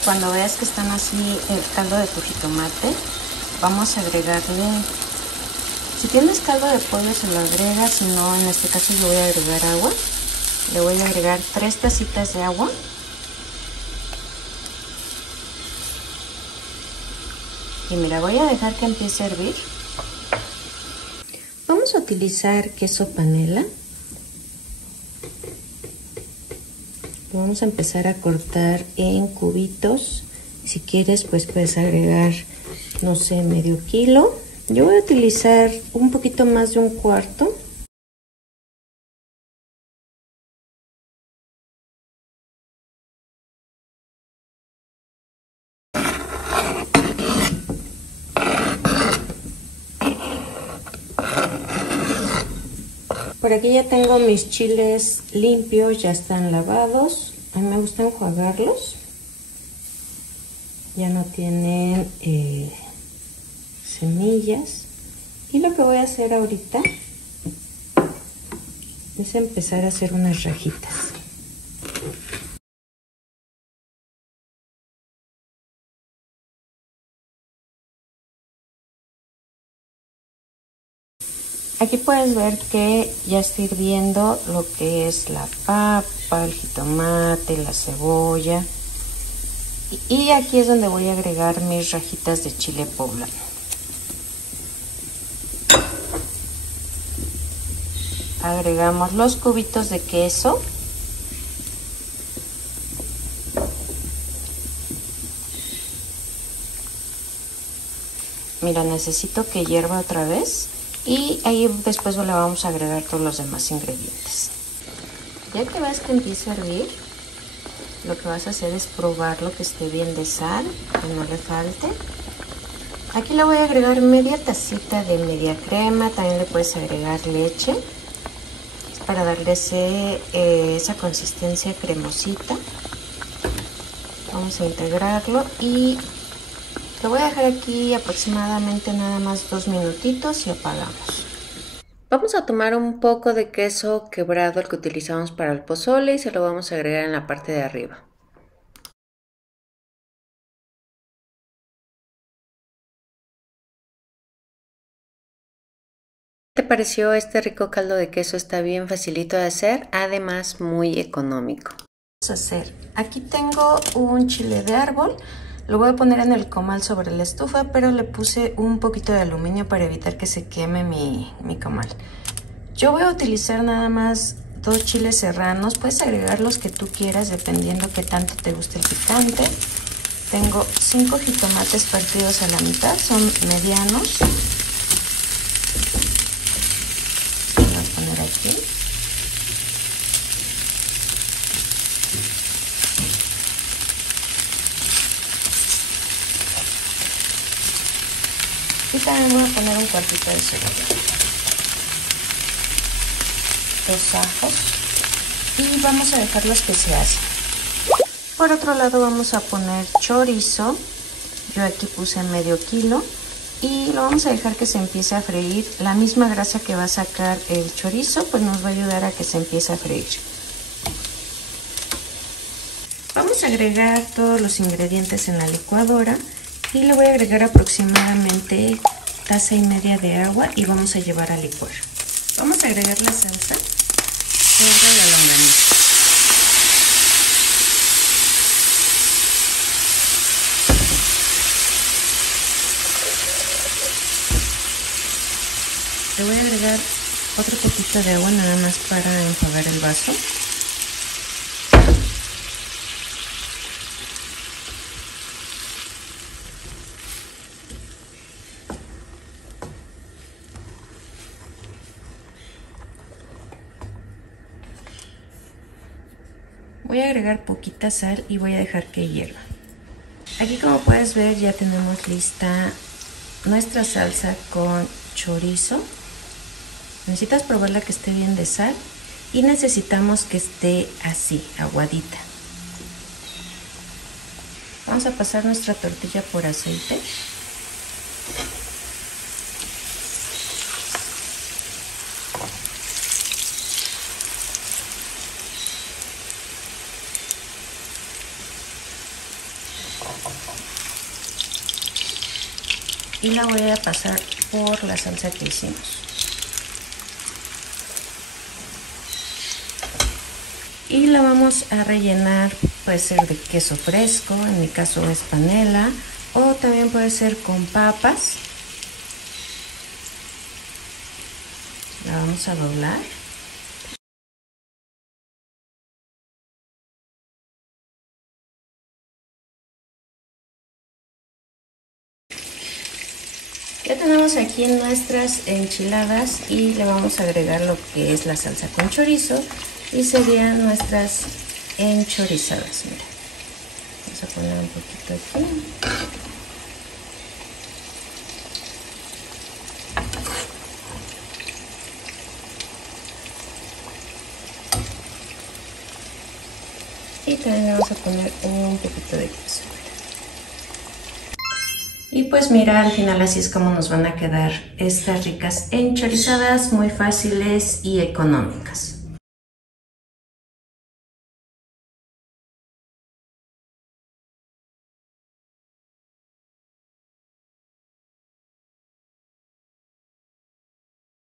Cuando veas que están así el caldo de tu jitomate, vamos a agregarle, si tienes caldo de pollo se lo agregas, si no, en este caso yo voy a agregar agua. Le voy a agregar 3 tacitas de agua. Y mira, voy a dejar que empiece a hervir. Vamos a utilizar queso panela. Vamos a empezar a cortar en cubitos. Si quieres, pues puedes agregar, no sé, medio kilo. Yo voy a utilizar un poquito más de un cuarto. Por aquí ya tengo mis chiles limpios, ya están lavados. A mí me gusta enjuagarlos. Ya no tienen semillas. Y lo que voy a hacer ahorita es empezar a hacer unas rajitas. Aquí puedes ver que ya está hirviendo lo que es la papa, el jitomate, la cebolla. Y aquí es donde voy a agregar mis rajitas de chile poblano. Agregamos los cubitos de queso. Mira, necesito que hierva otra vez. Y ahí después le vamos a agregar todos los demás ingredientes. Ya que ves que empieza a hervir, lo que vas a hacer es probarlo que esté bien de sal, que no le falte. Aquí le voy a agregar media tacita de media crema, también le puedes agregar leche para darle esa consistencia cremosita. Vamos a integrarlo y lo voy a dejar aquí aproximadamente nada más 2 minutitos y apagamos. Vamos a tomar un poco de queso quebrado, el que utilizamos para el pozole, y se lo vamos a agregar en la parte de arriba. ¿Qué te pareció este rico caldo de queso? Está bien facilito de hacer, además muy económico. Vamos a hacer, aquí tengo un chile de árbol. Lo voy a poner en el comal sobre la estufa, pero le puse un poquito de aluminio para evitar que se queme mi comal. Yo voy a utilizar nada más 2 chiles serranos. Puedes agregar los que tú quieras dependiendo qué tanto te guste el picante. Tengo 5 jitomates partidos a la mitad, son medianos. Voy a poner aquí. Y también voy a poner un cuartito de cebolla, 2 ajos y vamos a dejarlos que se hacen. Por otro lado vamos a poner chorizo. Yo aquí puse medio kilo y lo vamos a dejar que se empiece a freír. La misma grasa que va a sacar el chorizo pues nos va a ayudar a que se empiece a freír. Vamos a agregar todos los ingredientes en la licuadora. Y le voy a agregar aproximadamente 1,5 tazas de agua y vamos a llevar a licuar. Vamos a agregar la salsa sobre la longaniza. Le voy a agregar otro poquito de agua nada más para enjuagar el vaso. Voy a agregar poquita sal y voy a dejar que hierva. Aquí, como puedes ver, ya tenemos lista nuestra salsa con chorizo. Necesitas probarla que esté bien de sal y necesitamos que esté así, aguadita. Vamos a pasar nuestra tortilla por aceite. Y la voy a pasar por la salsa que hicimos. Y la vamos a rellenar, puede ser de queso fresco, en mi caso es panela, o también puede ser con papas. La vamos a doblar. Ya tenemos aquí nuestras enchiladas y le vamos a agregar lo que es la salsa con chorizo y serían nuestras enchorizadas. Mira, vamos a poner un poquito aquí. y también le vamos a poner un poquito de queso. Y pues mira, al final así es como nos van a quedar estas ricas enchorizadas, muy fáciles y económicas.